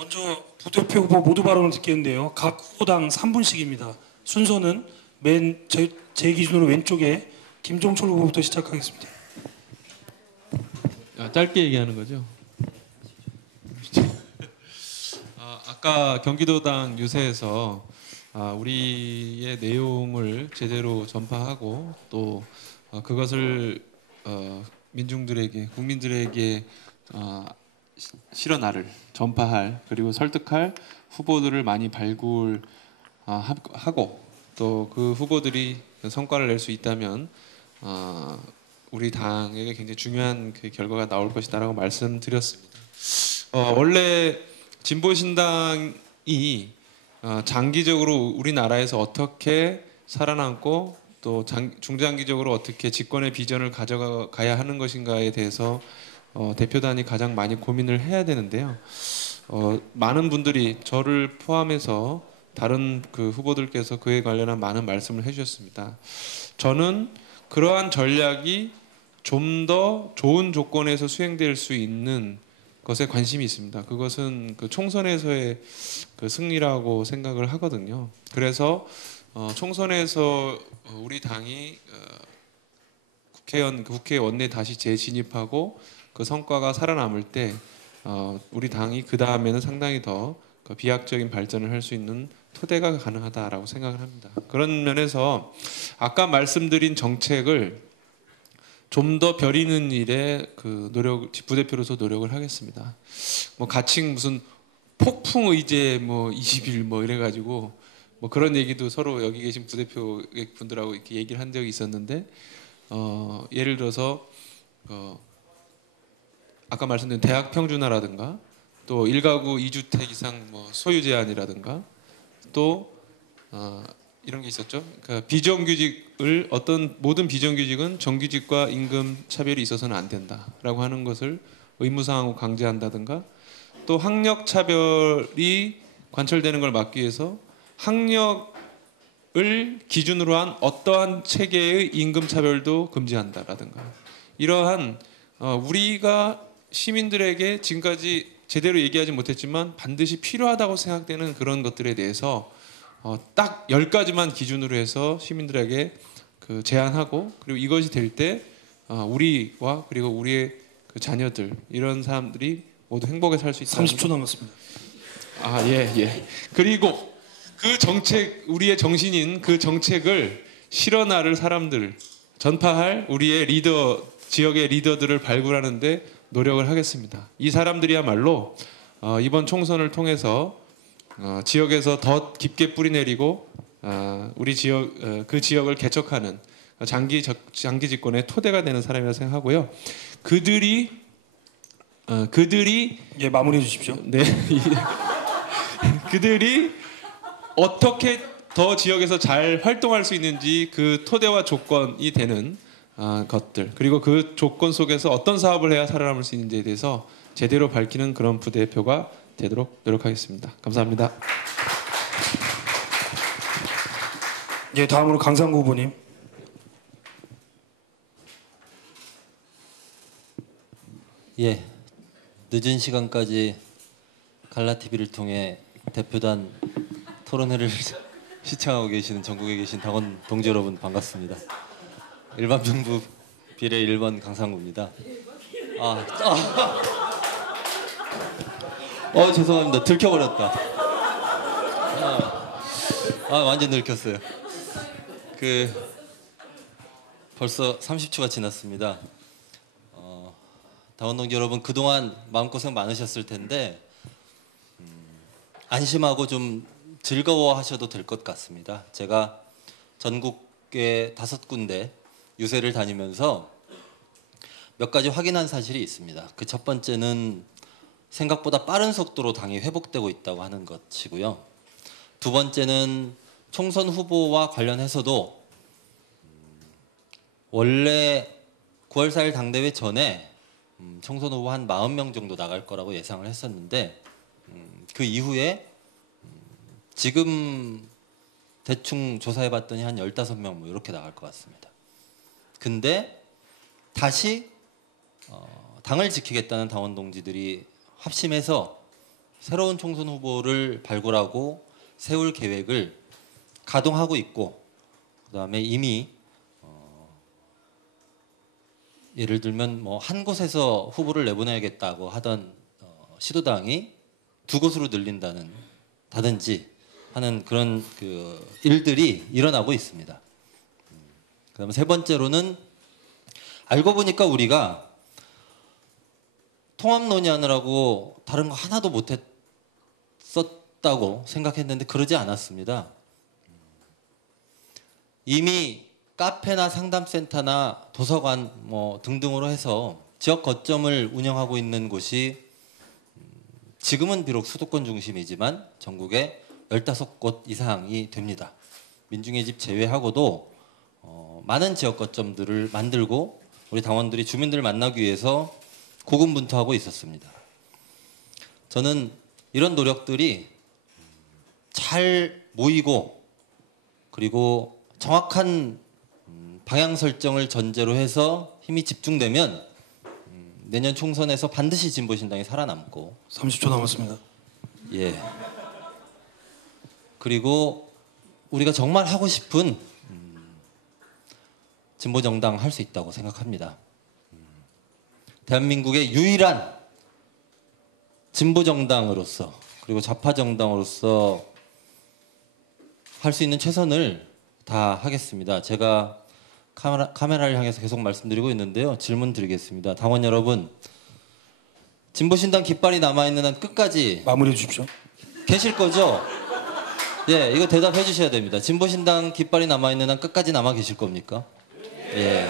먼저 부대표 후보 모두 발언을 듣겠는데요. 각 후보당 3분씩입니다. 순서는 제 기준으로 왼쪽에 김종철 후보부터 시작하겠습니다. 짧게 얘기하는 거죠. 아까 경기도당 유세에서 우리의 내용을 제대로 전파하고 또 그것을 민중들에게 국민들에게 실어나를 전파할 그리고 설득할 후보들을 많이 발굴하고 또 그 후보들이 성과를 낼 수 있다면 우리 당에게 굉장히 중요한 그 결과가 나올 것이다라고 말씀드렸습니다. 원래 진보신당이 장기적으로 우리나라에서 어떻게 살아남고 또 중장기적으로 어떻게 집권의 비전을 가져가야 하는 것인가에 대해서 대표단이 가장 많이 고민을 해야 되는데요. 많은 분들이 저를 포함해서 다른 그 후보들께서 그에 관련한 많은 말씀을 해주셨습니다. 저는 그러한 전략이 좀 더 좋은 조건에서 수행될 수 있는 것에 관심이 있습니다. 그것은 그 총선에서의 그 승리라고 생각을 하거든요. 그래서 총선에서 우리 당이 국회 원내 다시 재진입하고 그 성과가 살아남을 때 우리 당이 그 다음에는 상당히 더 비약적인 발전을 할 수 있는 토대가 가능하다라고 생각을 합니다. 그런 면에서 아까 말씀드린 정책을 좀 더 벼리는 일에 그 부대표로서 노력을 하겠습니다. 뭐 가칭 무슨 폭풍 의제 뭐 20일 뭐 이래가지고 뭐 그런 얘기도 서로 여기 계신 부대표 분들하고 이렇게 얘기를 한 적이 있었는데 예를 들어서 아까 말씀드린 대학 평준화라든가 또 1가구 2주택 이상 뭐 소유 제한이라든가 또 이런 게 있었죠. 그러니까 비정규직을 모든 비정규직은 정규직과 임금 차별이 있어서는 안 된다라고 하는 것을 의무사항으로 강제한다든가 또 학력 차별이 관철되는 걸 막기 위해서 학력을 기준으로 한 어떠한 체계의 임금 차별도 금지한다라든가 이러한 우리가 시민들에게 지금까지 제대로 얘기하지 못했지만 반드시 필요하다고 생각되는 그런 것들에 대해서 딱 10가지만 기준으로 해서 시민들에게 그 제안하고 그리고 이것이 될 때 우리와 그리고 우리의 그 자녀들 이런 사람들이 모두 행복에 살 수 있다. 30초 남았습니다. 예. 그리고 그 정책 우리의 정신인 그 정책을 실어나를 사람들 전파할 우리의 지역의 리더들을 발굴하는데 노력을 하겠습니다. 이 사람들이야말로 이번 총선을 통해서 지역에서 더 깊게 뿌리내리고 우리 그 지역을 개척하는 장기 집권의 토대가 되는 사람이라고 생각하고요. 그들이 예, 마무리해 주십시오. 네. 그들이 어떻게 더 지역에서 잘 활동할 수 있는지 그 토대와 조건이 되는 것들 그리고 그 조건 속에서 어떤 사업을 해야 살아남을 수 있는지에 대해서 제대로 밝히는 그런 부대표가 되도록 노력하겠습니다. 감사합니다. 예, 다음으로 강상구 후보님. 예, 늦은 시간까지 갈라TV를 통해 대표단 토론회를 시청하고 계시는 전국에 계신 당원 동지 여러분 반갑습니다. 일반정부 비례 1번 강상구입니다. 죄송합니다. 들켜버렸다. 완전 들켰어요. 벌써 30초가 지났습니다. 당원 동지 여러분 그동안 마음고생 많으셨을 텐데 안심하고 좀 즐거워하셔도 될 것 같습니다. 제가 전국의 5군데 유세를 다니면서 몇 가지 확인한 사실이 있습니다. 그 첫 번째는 생각보다 빠른 속도로 당이 회복되고 있다고 하는 것이고요. 두 번째는 총선 후보와 관련해서도 원래 9월 4일 당대회 전에 총선 후보 한 40명 정도 나갈 거라고 예상을 했었는데 그 이후에 지금 대충 조사해봤더니 한 15명 뭐 이렇게 나갈 것 같습니다. 근데 다시 당을 지키겠다는 당원 동지들이 합심해서 새로운 총선 후보를 발굴하고 세울 계획을 가동하고 있고, 그다음에 이미 예를 들면 뭐 한 곳에서 후보를 내보내야겠다고 하던 시도당이 두 곳으로 늘린다든지 하는 그런 그 일들이 일어나고 있습니다. 그다음에 세 번째로는 알고 보니까 우리가 통합 논의하느라고 다른 거 하나도 못했었다고 생각했는데 그러지 않았습니다. 이미 카페나 상담센터나 도서관 뭐 등등으로 해서 지역 거점을 운영하고 있는 곳이 지금은 비록 수도권 중심이지만 전국에 15곳 이상이 됩니다. 민중의 집 제외하고도 많은 지역 거점들을 만들고 우리 당원들이 주민들을 만나기 위해서 고군분투하고 있었습니다. 저는 이런 노력들이 잘 모이고 그리고 정확한 방향 설정을 전제로 해서 힘이 집중되면 내년 총선에서 반드시 진보신당이 살아남고 30초 남았습니다. 예. 그리고 우리가 정말 하고 싶은 진보정당 할 수 있다고 생각합니다. 대한민국의 유일한 진보정당으로서 그리고 좌파정당으로서 할 수 있는 최선을 다 하겠습니다. 제가 카메라를 향해서 계속 말씀드리고 있는데요. 질문 드리겠습니다. 당원 여러분, 진보신당 깃발이 남아있는 한 끝까지 마무리해 주십시오. 계실 거죠? 예, 이거 대답해 주셔야 됩니다. 진보신당 깃발이 남아있는 한 끝까지 남아 계실 겁니까? 예.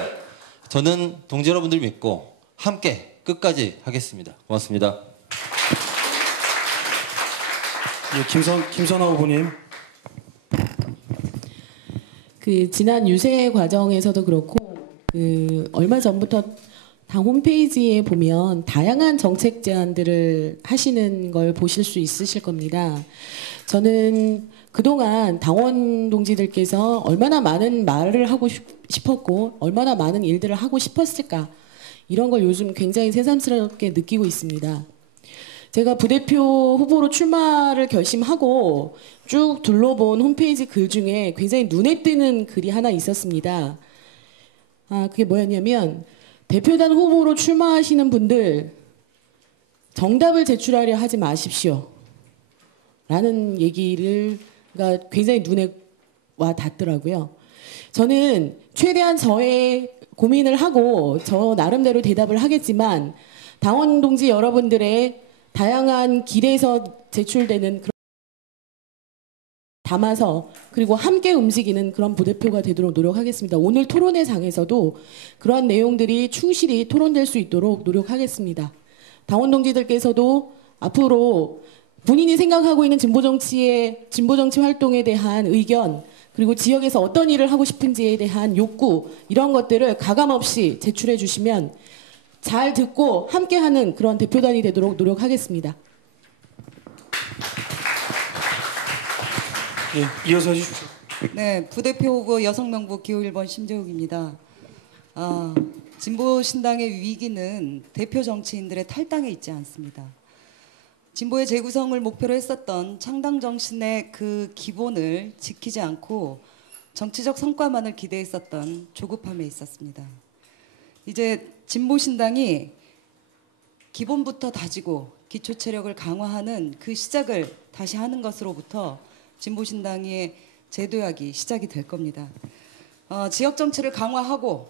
저는 동지 여러분들 믿고 함께 끝까지 하겠습니다. 고맙습니다. 예, 김선아 후보님. 그 지난 유세 과정에서도 그렇고 얼마 전부터 당 홈페이지에 보면 다양한 정책 제안들을 하시는 걸 보실 수 있으실 겁니다. 저는 그동안 당원 동지들께서 얼마나 많은 말을 하고 싶었고 얼마나 많은 일들을 하고 싶었을까 이런 걸 요즘 굉장히 새삼스럽게 느끼고 있습니다. 제가 부대표 후보로 출마를 결심하고 쭉 둘러본 홈페이지 글 중에 굉장히 눈에 띄는 글이 하나 있었습니다. 그게 뭐였냐면 대표단 후보로 출마하시는 분들 정답을 제출하려 하지 마십시오. 라는 얘기가 굉장히 눈에 와 닿더라고요. 저는 최대한 저의 고민을 하고 저 나름대로 대답을 하겠지만 당원 동지 여러분들의 다양한 길에서 제출되는 그런 담아서 그리고 함께 움직이는 그런 부대표가 되도록 노력하겠습니다. 오늘 토론회 장에서도 그러한 내용들이 충실히 토론될 수 있도록 노력하겠습니다. 당원 동지들께서도 앞으로 본인이 생각하고 있는 진보정치 활동에 대한 의견 그리고 지역에서 어떤 일을 하고 싶은지에 대한 욕구 이런 것들을 가감없이 제출해 주시면 잘 듣고 함께하는 그런 대표단이 되도록 노력하겠습니다. 예, 이어서 해주십시오. 네, 부대표 후보 여성명부 기호 1번 심재욱입니다. 진보신당의 위기는 대표 정치인들의 탈당에 있지 않습니다. 진보의 재구성을 목표로 했었던 창당 정신의 그 기본을 지키지 않고 정치적 성과만을 기대했었던 조급함에 있었습니다. 이제 진보신당이 기본부터 다지고 기초 체력을 강화하는 그 시작을 다시 하는 것으로부터 진보신당의 재도약이 시작이 될 겁니다. 지역 정치를 강화하고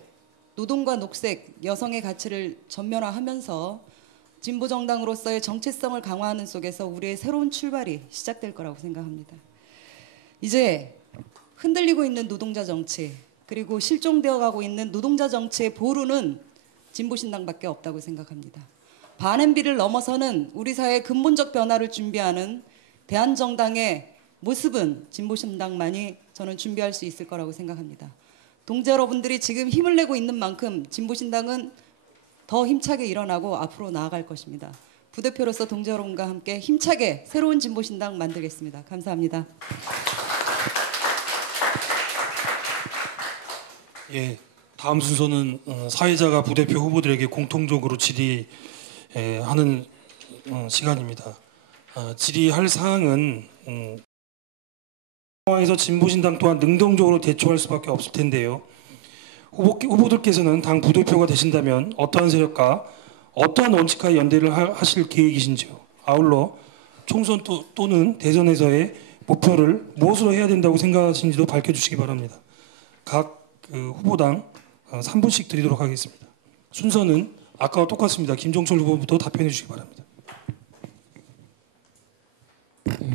노동과 녹색, 여성의 가치를 전면화하면서 진보정당으로서의 정체성을 강화하는 속에서 우리의 새로운 출발이 시작될 거라고 생각합니다. 이제 흔들리고 있는 노동자 정치 그리고 실종되어 가고 있는 노동자 정치의 보루는 진보신당밖에 없다고 생각합니다. 반앤비를 넘어서는 우리 사회의 근본적 변화를 준비하는 대한정당의 모습은 진보신당만이 저는 준비할 수 있을 거라고 생각합니다. 동지 여러분들이 지금 힘을 내고 있는 만큼 진보신당은 더 힘차게 일어나고 앞으로 나아갈 것입니다. 부대표로서 동지 여러분과 함께 힘차게 새로운 진보신당 만들겠습니다. 감사합니다. 예, 다음 순서는 사회자가 부대표 후보들에게 공통적으로 질의하는 시간입니다. 질의할 사항은 상황에서 진보신당 또한 능동적으로 대처할 수밖에 없을 텐데요. 후보들께서는 당 부대표가 되신다면 어떠한 세력과 어떠한 원칙하에 연대를 하실 계획이신지요. 아울러 총선 또는 대선에서의 목표를 무엇으로 해야 된다고 생각하시는지도 밝혀주시기 바랍니다. 각 후보당 3분씩 드리도록 하겠습니다. 순서는 아까와 똑같습니다. 김종철 후보부터 답변해 주시기 바랍니다.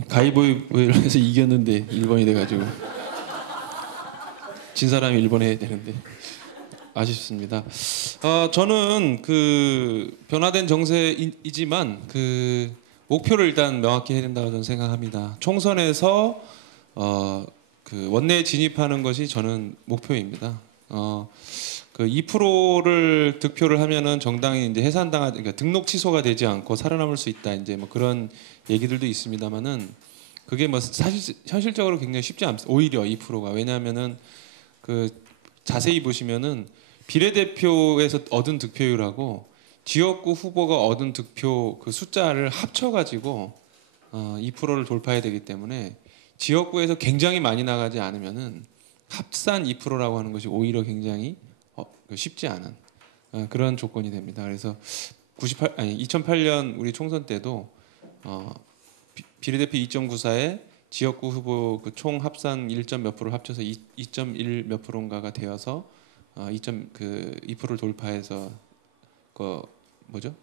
가위바위보를 해서 이겼는데 1번이 돼가지고 진 사람이 1번 해야 되는데 아쉽습니다. 저는 그 변화된 정세이지만 그 목표를 일단 명확히 해야 된다고 저는 생각합니다. 총선에서 그 원내에 진입하는 것이 저는 목표입니다. 그 2%를 득표를 하면은 정당이 이제 해산당하, 그러니까 등록 취소가 되지 않고 살아남을 수 있다. 이제 뭐 그런 얘기들도 있습니다만은 그게 뭐 사실 현실적으로 굉장히 쉽지 않습니다. 오히려 2%가 왜냐하면은 그 자세히 보시면은 비례대표에서 얻은 득표율하고 지역구 후보가 얻은 득표 그 숫자를 합쳐가지고 2%를 돌파해야 되기 때문에 지역구에서 굉장히 많이 나가지 않으면은 합산 2%라고 하는 것이 오히려 굉장히 쉽지 않은 그런 조건이 됩니다. 그래서 2008년 우리 총선 때도 비례대표 2.94에 지역구 후보 그 총 합산 1점 몇 프로 합쳐서 2.1 몇 프로인가가 되어서 2%를 돌파해서 그 뭐죠?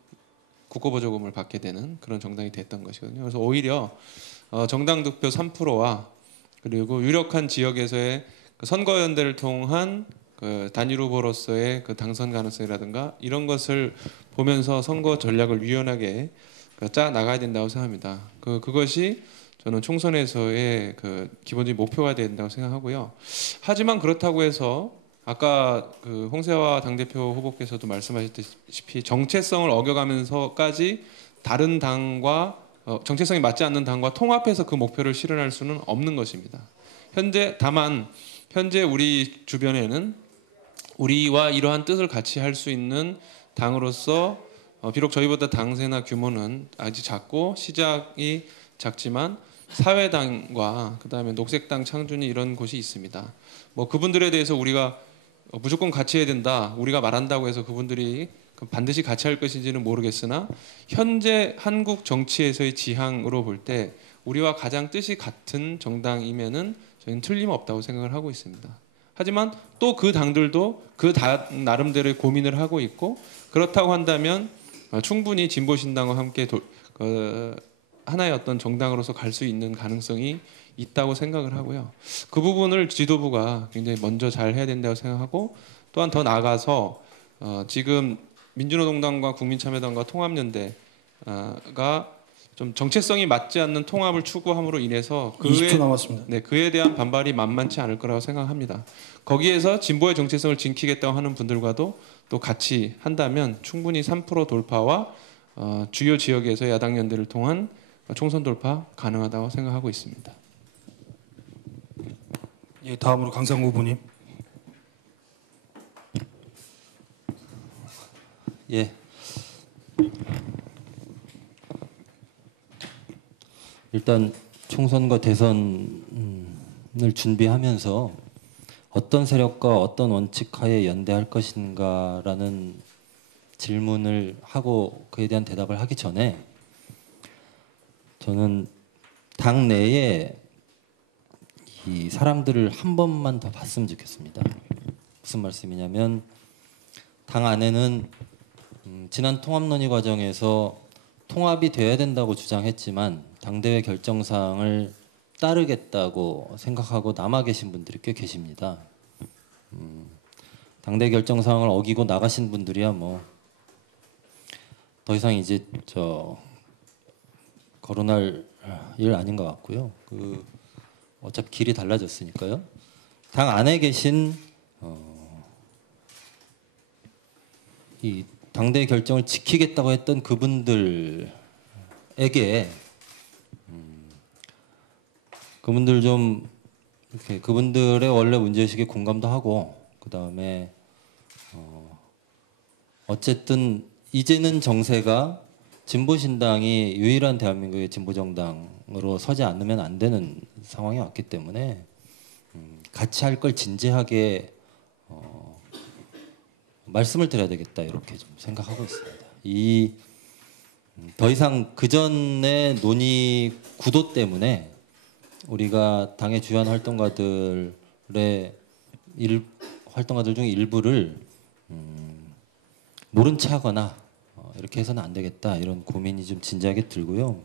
국고보조금을 받게 되는 그런 정당이 됐던 것이거든요. 그래서 오히려 정당 득표 3%와 그리고 유력한 지역에서의 그 선거연대를 통한 그 단일 후보로서의 그 당선 가능성이라든가 이런 것을 보면서 선거 전략을 유연하게 짜 나가야 된다고 생각합니다. 그것이 저는 총선에서의 그 기본적인 목표가 된다고 생각하고요. 하지만 그렇다고 해서 아까 그 홍세화 당대표 후보께서도 말씀하셨다시피 정체성을 어겨가면서까지 다른 당과 정체성이 맞지 않는 당과 통합해서 그 목표를 실현할 수는 없는 것입니다. 다만 현재 우리 주변에는 우리와 이러한 뜻을 같이 할 수 있는 당으로서 비록 저희보다 당세나 규모는 아직 작고 시작이 작지만 사회당과 그다음에 녹색당 창준이 이런 곳이 있습니다. 뭐 그분들에 대해서 우리가 무조건 같이 해야 된다. 우리가 말한다고 해서 그분들이 반드시 같이 할 것인지는 모르겠으나 현재 한국 정치에서의 지향으로 볼 때 우리와 가장 뜻이 같은 정당이면은 저희는 틀림없다고 생각을 하고 있습니다. 하지만 또 그 당들도 그 나름대로의 고민을 하고 있고 그렇다고 한다면 충분히 진보신당과 함께 하나의 어떤 정당으로서 갈 수 있는 가능성이 있다고 생각을 하고요. 그 부분을 지도부가 굉장히 먼저 잘 해야 된다고 생각하고 또한 더 나아가서 지금 민주노동당과 국민참여당과 통합연대가 좀 정체성이 맞지 않는 통합을 추구함으로 인해서 20초 남았습니다. 네, 그에 대한 반발이 만만치 않을 거라고 생각합니다. 거기에서 진보의 정체성을 지키겠다고 하는 분들과도 또 같이 한다면 충분히 3% 돌파와 주요 지역에서 야당 연대를 통한 총선 돌파 가능하다고 생각하고 있습니다. 예, 다음으로 강상구 후보님. 예. 일단 총선과 대선을 준비하면서 어떤 세력과 어떤 원칙하에 연대할 것인가라는 질문을 하고 그에 대한 대답을 하기 전에 저는 당 내에 이 사람들을 한 번만 더 봤으면 좋겠습니다. 무슨 말씀이냐면 당 안에는 지난 통합 논의 과정에서 통합이 돼야 된다고 주장했지만 당대회 결정사항을 따르겠다고 생각하고 남아 계신 분들이 꽤 계십니다. 당대 결정사항을 어기고 나가신 분들이야 뭐 더 이상 이제 거론할 일 아닌 것 같고요. 어차피 길이 달라졌으니까요. 당 안에 계신 이 당대 결정을 지키겠다고 했던 그분들에게 그분들 좀 이렇게 그분들의 원래 문제의식에 공감도 하고 그 다음에 어쨌든 이제는 정세가 진보신당이 유일한 대한민국의 진보정당으로 서지 않으면 안 되는 상황이 왔기 때문에 같이 할 걸 진지하게 말씀을 드려야 되겠다 이렇게 좀 생각하고 있습니다. 더 이상 그 전의 논의 구도 때문에 우리가 당의 주요한 활동가들 중 일부를 모른 척하거나 이렇게 해서는 안 되겠다 이런 고민이 좀 진지하게 들고요.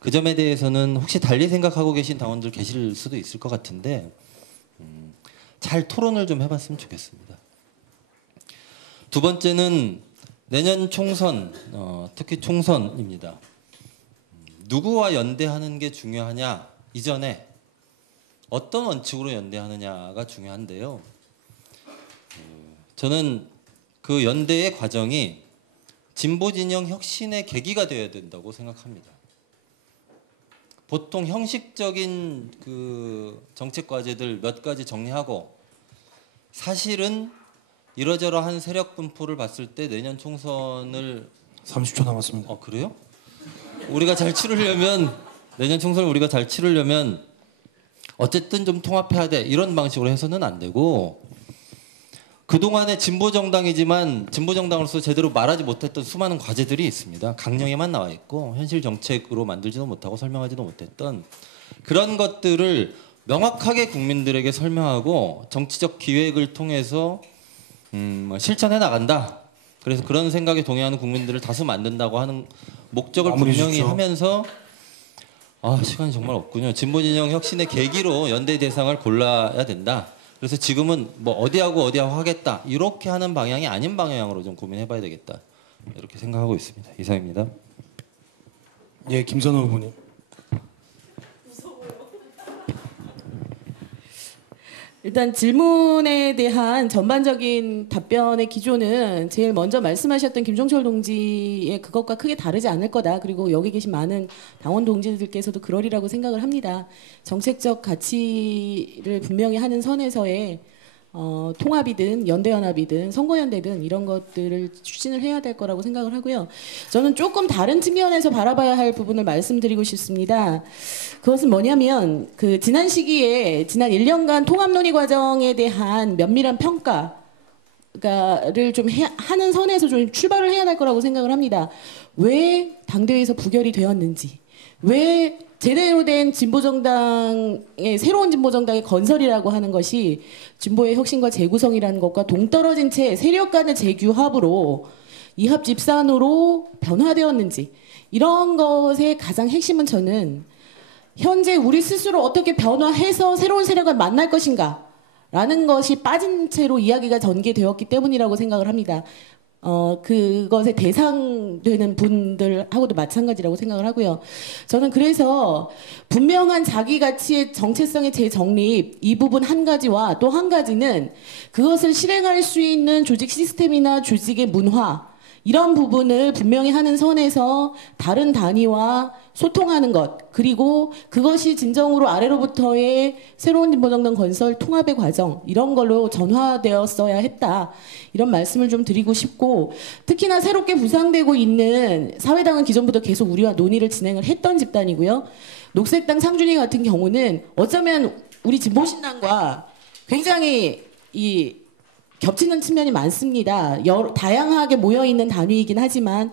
그 점에 대해서는 혹시 달리 생각하고 계신 당원들 계실 수도 있을 것 같은데 잘 토론을 좀 해봤으면 좋겠습니다. 두 번째는 내년 총선, 특히 총선입니다. 누구와 연대하는 게 중요하냐 이전에 어떤 원칙으로 연대하느냐가 중요한데요. 저는 그 연대의 과정이 진보 진영 혁신의 계기가 되어야 된다고 생각합니다. 보통 형식적인 그 정책 과제들 몇 가지 정리하고 사실은 이러저러한 세력 분포를 봤을 때 내년 총선을 30초 남았습니다. 그래요? 우리가 잘 치르려면 내년 총선을 우리가 잘 치르려면 어쨌든 좀 통합해야 돼 이런 방식으로 해서는 안 되고 그동안의 진보정당이지만 진보정당으로서 제대로 말하지 못했던 수많은 과제들이 있습니다. 강령에만 나와 있고 현실 정책으로 만들지도 못하고 설명하지도 못했던 그런 것들을 명확하게 국민들에게 설명하고 정치적 기획을 통해서 실천해 나간다. 그래서 그런 생각에 동의하는 국민들을 다수 만든다고 하는 목적을 분명히 주십시오. 하면서 시간이 정말 없군요. 진보진영 혁신의 계기로 연대 대상을 골라야 된다. 그래서 지금은 뭐 어디하고 하겠다 이렇게 하는 방향이 아닌 방향으로 좀 고민해봐야 되겠다 이렇게 생각하고 있습니다. 이상입니다. 예, 김선호 후보님. 일단 질문에 대한 전반적인 답변의 기조는 제일 먼저 말씀하셨던 김종철 동지의 그것과 크게 다르지 않을 거다. 그리고 여기 계신 많은 당원 동지들께서도 그러리라고 생각을 합니다. 정책적 가치를 분명히 하는 선에서의 통합이든 연대연합이든 선거연대든 이런 것들을 추진을 해야 될 거라고 생각을 하고요. 저는 조금 다른 측면에서 바라봐야 할 부분을 말씀드리고 싶습니다. 그것은 뭐냐면 그 지난 시기에 지난 1년간 통합 논의 과정에 대한 면밀한 평가를 좀 하는 선에서 좀 출발을 해야 될 거라고 생각을 합니다. 왜 당대회에서 부결이 되었는지, 왜 제대로 된 진보정당의 새로운 진보정당의 건설이라고 하는 것이 진보의 혁신과 재구성이라는 것과 동떨어진 채 세력 간의 재규합으로 이합 집산으로 변화되었는지 이런 것의 가장 핵심은 저는 현재 우리 스스로 어떻게 변화해서 새로운 세력을 만날 것인가 라는 것이 빠진 채로 이야기가 전개되었기 때문이라고 생각을 합니다. 그것에 대상되는 분들하고도 마찬가지라고 생각을 하고요. 저는 그래서 분명한 자기 가치의 정체성의 재정립 이 부분 한 가지와 또 한 가지는 그것을 실행할 수 있는 조직 시스템이나 조직의 문화 이런 부분을 분명히 하는 선에서 다른 단위와 소통하는 것 그리고 그것이 진정으로 아래로부터의 새로운 진보정당 건설 통합의 과정 이런 걸로 전화되었어야 했다. 이런 말씀을 좀 드리고 싶고 특히나 새롭게 부상되고 있는 사회당은 기존부터 계속 우리와 논의를 진행을 했던 집단이고요. 녹색당 상준이 같은 경우는 어쩌면 우리 진보신당과 굉장히 겹치는 측면이 많습니다. 다양하게 모여있는 단위이긴 하지만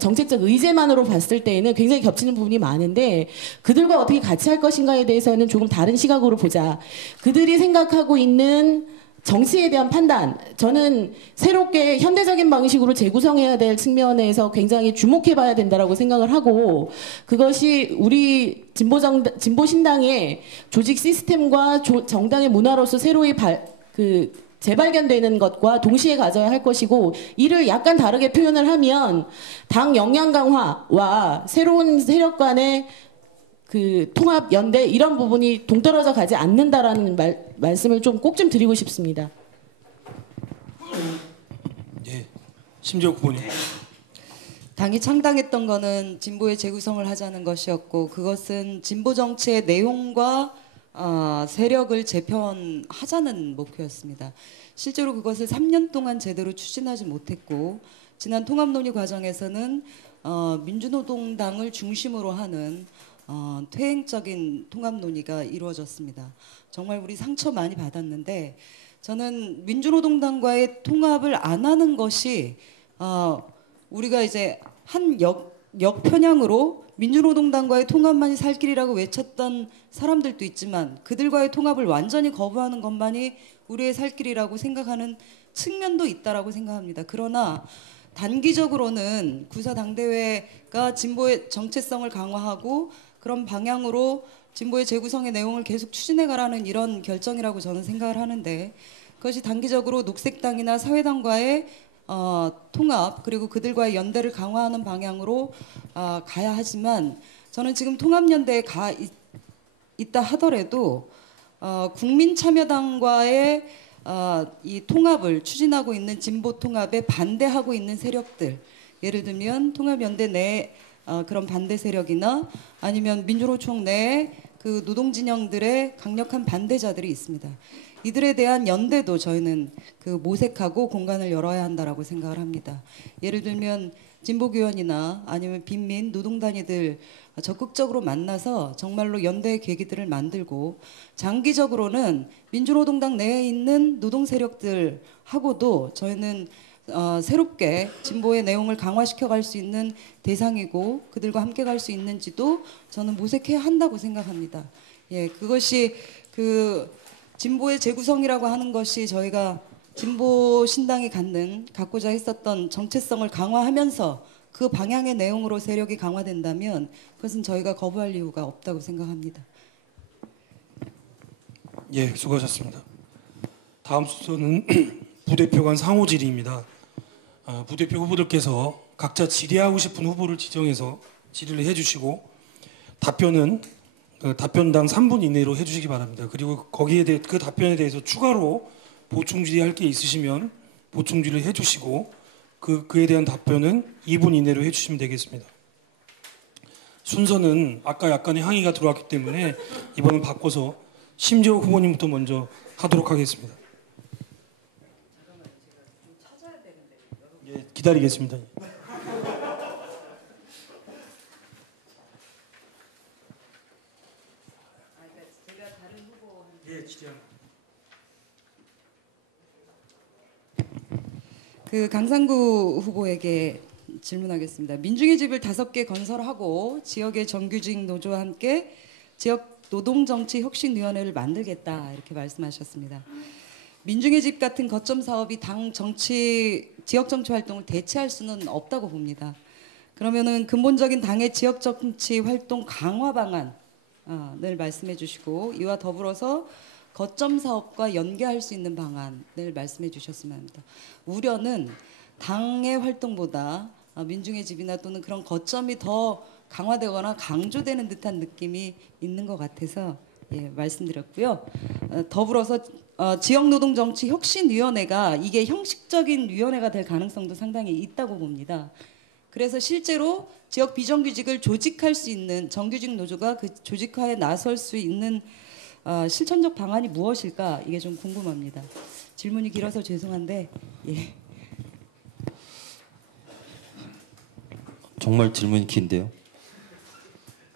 정책적 의제만으로 봤을 때에는 굉장히 겹치는 부분이 많은데 그들과 어떻게 같이 할 것인가에 대해서는 조금 다른 시각으로 보자. 그들이 생각하고 있는 정치에 대한 판단, 저는 새롭게 현대적인 방식으로 재구성해야 될 측면에서 굉장히 주목해봐야 된다라고 생각을 하고 그것이 우리 진보신당의 조직 시스템과 정당의 문화로서 새로이 재발견되는 것과 동시에 가져야 할 것이고 이를 약간 다르게 표현을 하면 당 역량 강화와 새로운 세력 간의 그 통합 연대 이런 부분이 동떨어져 가지 않는다라는 말씀을 좀 꼭 좀 드리고 싶습니다. 예, 심지혁 후보님. 당이 창당했던 거는 진보의 재구성을 하자는 것이었고 그것은 진보 정치의 내용과 세력을 재편하자는 목표였습니다. 실제로 그것을 3년 동안 제대로 추진하지 못했고 지난 통합논의 과정에서는 민주노동당을 중심으로 하는 퇴행적인 통합 논의가 이루어졌습니다. 정말 우리 상처 많이 받았는데 저는 민주노동당과의 통합을 안 하는 것이 우리가 이제 한 역편향으로 민주노동당과의 통합만이 살 길이라고 외쳤던 사람들도 있지만 그들과의 통합을 완전히 거부하는 것만이 우리의 살 길이라고 생각하는 측면도 있다라고 생각합니다. 그러나 단기적으로는 구사 당대회가 진보의 정체성을 강화하고 그런 방향으로 진보의 재구성의 내용을 계속 추진해가라는 이런 결정이라고 저는 생각을 하는데 그것이 단기적으로 녹색당이나 사회당과의 통합 그리고 그들과의 연대를 강화하는 방향으로 가야 하지만 저는 지금 통합연대에 있다 하더라도 국민참여당과의 이 통합을 추진하고 있는 진보 통합에 반대하고 있는 세력들 예를 들면 통합연대 내 그런 반대 세력이나 아니면 민주노총 내에 그 노동진영들의 강력한 반대자들이 있습니다. 이들에 대한 연대도 저희는 그 모색하고 공간을 열어야 한다라고 생각을 합니다. 예를 들면 진보교원이나 아니면 빈민 노동단위들 적극적으로 만나서 정말로 연대의 계기들을 만들고 장기적으로는 민주노동당 내에 있는 노동 세력들하고도 저희는 새롭게 진보의 내용을 강화시켜 갈 수 있는 대상이고 그들과 함께 갈 수 있는지도 저는 모색해야 한다고 생각합니다. 예, 그것이 그 진보의 재구성이라고 하는 것이 저희가 진보 신당이 갖고자 했었던 정체성을 강화하면서 그 방향의 내용으로 세력이 강화된다면 그것은 저희가 거부할 이유가 없다고 생각합니다. 예, 수고하셨습니다. 다음 순서는 부대표 간 상호 질의입니다. 부대표 후보들께서 각자 질의하고 싶은 후보를 지정해서 질의를 해주시고 답변은 답변당 3분 이내로 해주시기 바랍니다. 그리고 거기에 대해 그 답변에 대해서 추가로 보충 질의할 게 있으시면 보충 질의를 해주시고 그에 대한 답변은 2분 이내로 해주시면 되겠습니다. 순서는 아까 약간의 항의가 들어왔기 때문에 이번은 바꿔서 심재호 후보님부터 먼저 하도록 하겠습니다. 예, 기다리겠습니다. 예, 그 강상구 후보에게 질문하겠습니다. 민중의 집을 5개 건설하고 지역의 정규직 노조와 함께 지역 노동정치혁신위원회를 만들겠다 이렇게 말씀하셨습니다. 민중의 집 같은 거점 사업이 당 정치 지역 정치 활동을 대체할 수는 없다고 봅니다. 그러면은 근본적인 당의 지역 정치 활동 강화 방안을 말씀해 주시고 이와 더불어서 거점 사업과 연계할 수 있는 방안을 말씀해 주셨으면 합니다. 우려는 당의 활동보다 민중의 집이나 또는 그런 거점이 더 강화되거나 강조되는 듯한 느낌이 있는 것 같아서 예, 말씀드렸고요. 더불어서 지역노동정치혁신위원회가 이게 형식적인 위원회가 될 가능성도 상당히 있다고 봅니다. 그래서 실제로 지역 비정규직을 조직할 수 있는 정규직 노조가 그 조직화에 나설 수 있는 실천적 방안이 무엇일까 이게 좀 궁금합니다. 질문이 길어서 죄송한데 예. 정말 질문이 긴데요.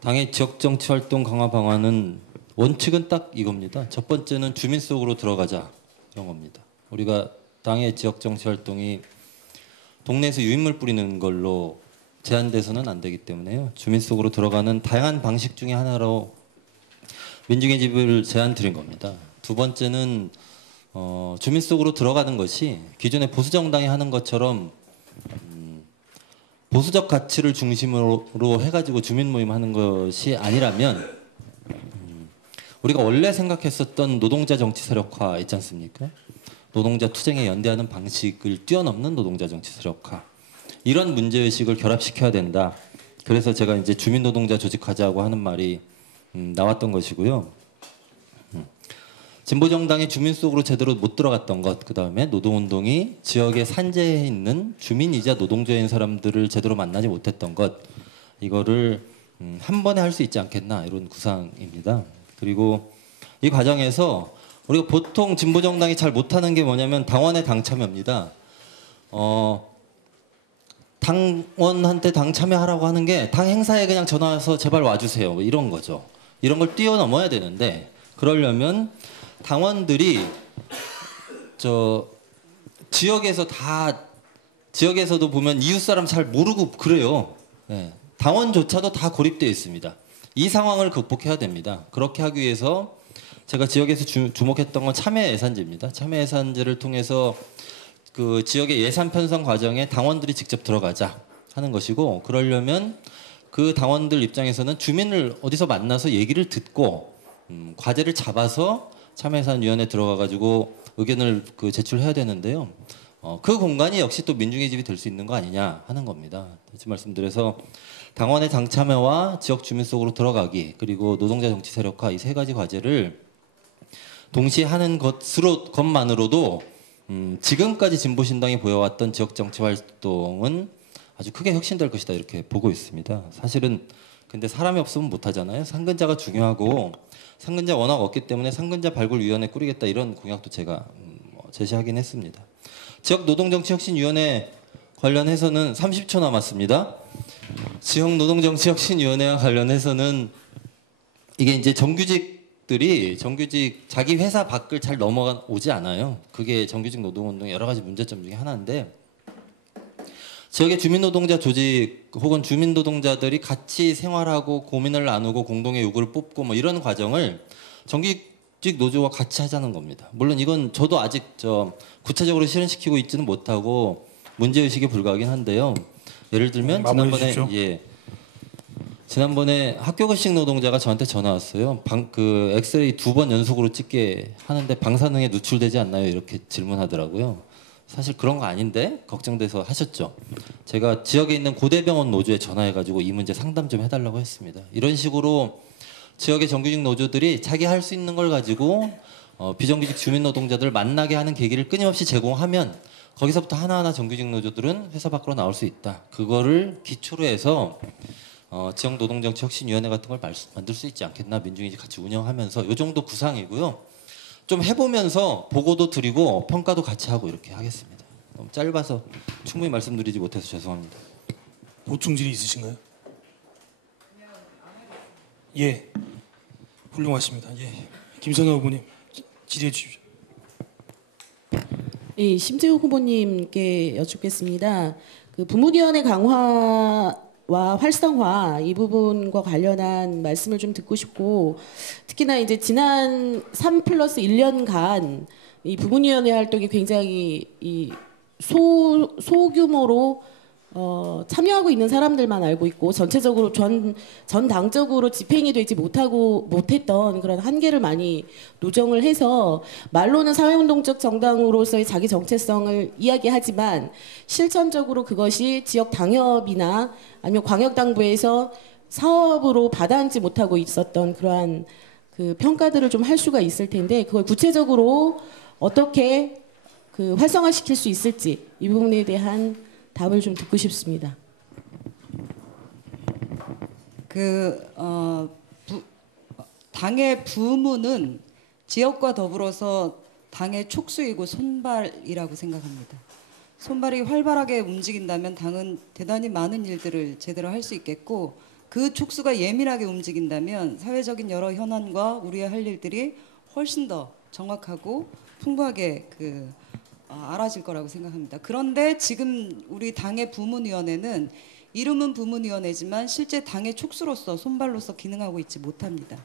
당의 지역정치활동 강화 방안은 원칙은 딱 이겁니다. 첫 번째는 주민 속으로 들어가자 이런 겁니다. 우리가 당의 지역정치활동이 동네에서 유인물 뿌리는 걸로 제한돼서는 안 되기 때문에요. 주민 속으로 들어가는 다양한 방식 중에 하나로 민중의 집을 제안 드린 겁니다. 두 번째는 주민 속으로 들어가는 것이 기존의 보수정당이 하는 것처럼 보수적 가치를 중심으로 해가지고 주민 모임하는 것이 아니라면 우리가 원래 생각했었던 노동자 정치 세력화 있지 않습니까? 노동자 투쟁에 연대하는 방식을 뛰어넘는 노동자 정치 세력화 이런 문제의식을 결합시켜야 된다. 그래서 제가 이제 주민 노동자 조직하자고 하는 말이 나왔던 것이고요. 진보정당이 주민 속으로 제대로 못 들어갔던 것, 그 다음에 노동운동이 지역에 산재해 있는 주민이자 노동자인 사람들을 제대로 만나지 못했던 것, 이거를 한 번에 할 수 있지 않겠나 이런 구상입니다. 그리고 이 과정에서 우리가 보통 진보정당이 잘 못하는 게 뭐냐면 당원의 당참여입니다. 당원한테 당 참여하라고 하는 게 당 행사에 그냥 전화해서 제발 와주세요 뭐 이런 거죠. 이런 걸 뛰어넘어야 되는데 그러려면 당원들이 저 지역에서도 보면 이웃 사람 잘 모르고 그래요. 네. 당원조차도 다 고립되어 있습니다. 이 상황을 극복해야 됩니다. 그렇게 하기 위해서 제가 지역에서 주목했던 건 참여 예산제입니다. 참여 예산제를 통해서 그 지역의 예산 편성 과정에 당원들이 직접 들어가자 하는 것이고 그러려면 그 당원들 입장에서는 주민을 어디서 만나서 얘기를 듣고 과제를 잡아서 참여예산위원회에 들어가가지고 의견을 제출해야 되는데요. 그 공간이 역시 또 민중의 집이 될 수 있는 거 아니냐 하는 겁니다. 다시 말씀드려서 당원의 당 참여와 지역 주민 속으로 들어가기 그리고 노동자 정치 세력화 이 세 가지 과제를 동시에 하는 것만으로도 지금까지 진보신당이 보여왔던 지역 정치 활동은 아주 크게 혁신될 것이다 이렇게 보고 있습니다. 사실은 근데 사람이 없으면 못하잖아요. 상근자가 중요하고 상근자 워낙 없기 때문에 상근자 발굴위원회 꾸리겠다 이런 공약도 제가 제시하긴 했습니다. 지역 노동정치혁신위원회 관련해서는 30초 남았습니다. 지역 노동정치혁신위원회와 관련해서는 이게 이제 정규직 자기 회사 밖을 잘 넘어오지 않아요. 그게 정규직 노동운동의 여러 가지 문제점 중에 하나인데 지역의 주민노동자 조직 혹은 주민노동자들이 같이 생활하고 고민을 나누고 공동의 요구를 뽑고 뭐 이런 과정을 정규직 노조와 같이 하자는 겁니다. 물론 이건 저도 아직 구체적으로 실현시키고 있지는 못하고 문제의식에 불과하긴 한데요. 예를 들면 지난번에 학교급식 노동자가 저한테 전화 왔어요. 엑스레이 2번 연속으로 찍게 하는데 방사능에 노출되지 않나요? 이렇게 질문하더라고요. 사실 그런 거 아닌데 걱정돼서 하셨죠. 제가 지역에 있는 고대병원 노조에 전화해가지고 이 문제 상담 좀 해달라고 했습니다. 이런 식으로 지역의 정규직 노조들이 자기 할 수 있는 걸 가지고 비정규직 주민 노동자들을 만나게 하는 계기를 끊임없이 제공하면 거기서부터 하나하나 정규직 노조들은 회사 밖으로 나올 수 있다. 그거를 기초로 해서 지역 노동정치혁신위원회 같은 걸 만들 수 있지 않겠나. 민중이 같이 운영하면서 이 정도 구상이고요. 좀 해보면서 보고도 드리고 평가도 같이 하고 이렇게 하겠습니다. 너무 짧아서 충분히 말씀드리지 못해서 죄송합니다. 보충 질의 있으신가요? 예, 훌륭하십니다. 예, 김선호 후보님 질의해 주십시오. 예, 심재우 후보님께 여쭙겠습니다. 그 부문위원회 강화와 활성화 이 부분과 관련한 말씀을 좀 듣고 싶고 특히나 이제 지난 3+1년간 이 부문위원회 활동이 굉장히 소규모로 참여하고 있는 사람들만 알고 있고 전체적으로 전당적으로 집행이 되지 못했던 그런 한계를 많이 노정을 해서 말로는 사회운동적 정당으로서의 자기 정체성을 이야기하지만 실천적으로 그것이 지역 당협이나 아니면 광역당부에서 사업으로 받아안지 못하고 있었던 그러한 그 평가들을 좀 할 수가 있을 텐데 그걸 구체적으로 어떻게 그 활성화시킬 수 있을지 이 부분에 대한 답을 좀 듣고 싶습니다. 당의 부문은 지역과 더불어서 당의 촉수이고 손발이라고 생각합니다. 손발이 활발하게 움직인다면 당은 대단히 많은 일들을 제대로 할 수 있겠고 그 촉수가 예민하게 움직인다면 사회적인 여러 현안과 우리의 할 일들이 훨씬 더 정확하고 풍부하게 알아질 거라고 생각합니다. 그런데 지금 우리 당의 부문위원회는 이름은 부문위원회지만 실제 당의 촉수로서 손발로서 기능하고 있지 못합니다.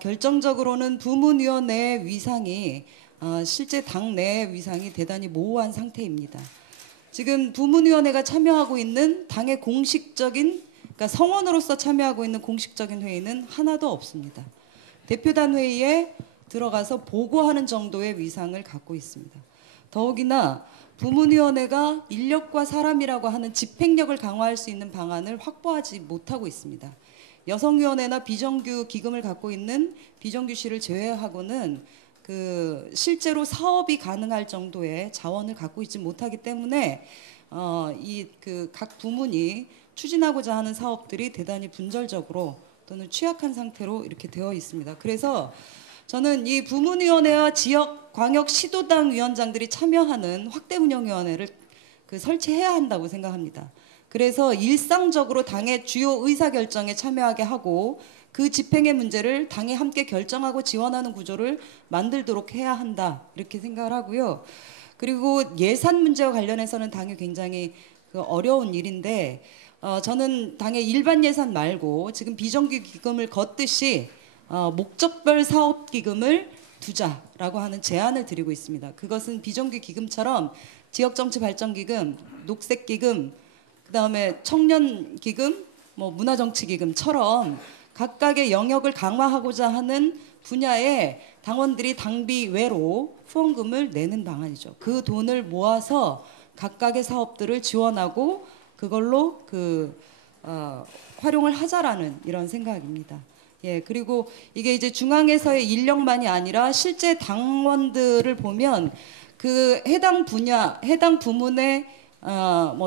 결정적으로는 부문위원회의 위상이 실제 당내의 위상이 대단히 모호한 상태입니다. 지금 부문위원회가 참여하고 있는 당의 공식적인 그러니까 성원으로서 참여하고 있는 공식적인 회의는 하나도 없습니다. 대표단 회의에 들어가서 보고하는 정도의 위상을 갖고 있습니다. 더욱이나 부문위원회가 인력과 사람이라고 하는 집행력을 강화할 수 있는 방안을 확보하지 못하고 있습니다. 여성위원회나 비정규 기금을 갖고 있는 비정규실을 제외하고는 실제로 사업이 가능할 정도의 자원을 갖고 있지 못하기 때문에 각 부문이 추진하고자 하는 사업들이 대단히 분절적으로 또는 취약한 상태로 이렇게 되어 있습니다. 그래서 저는 이 부문위원회와 지역 광역 시도당 위원장들이 참여하는 확대운영위원회를 설치해야 한다고 생각합니다. 그래서 일상적으로 당의 주요 의사결정에 참여하게 하고 그 집행의 문제를 당이 함께 결정하고 지원하는 구조를 만들도록 해야 한다 이렇게 생각을 하고요. 그리고 예산 문제와 관련해서는 당이 굉장히 어려운 일인데 저는 당의 일반 예산 말고 지금 비정규 기금을 걷듯이 목적별 사업 기금을 두자라고 하는 제안을 드리고 있습니다. 그것은 비정규 기금처럼 지역정치발전기금, 녹색기금, 그다음에 청년기금, 문화정치기금처럼 각각의 영역을 강화하고자 하는 분야에 당원들이 당비 외로 후원금을 내는 방안이죠. 그 돈을 모아서 각각의 사업들을 지원하고 그걸로 활용을 하자라는 이런 생각입니다. 예, 그리고 이게 이제 중앙에서의 인력만이 아니라 실제 당원들을 보면 그 해당 분야, 해당 부문의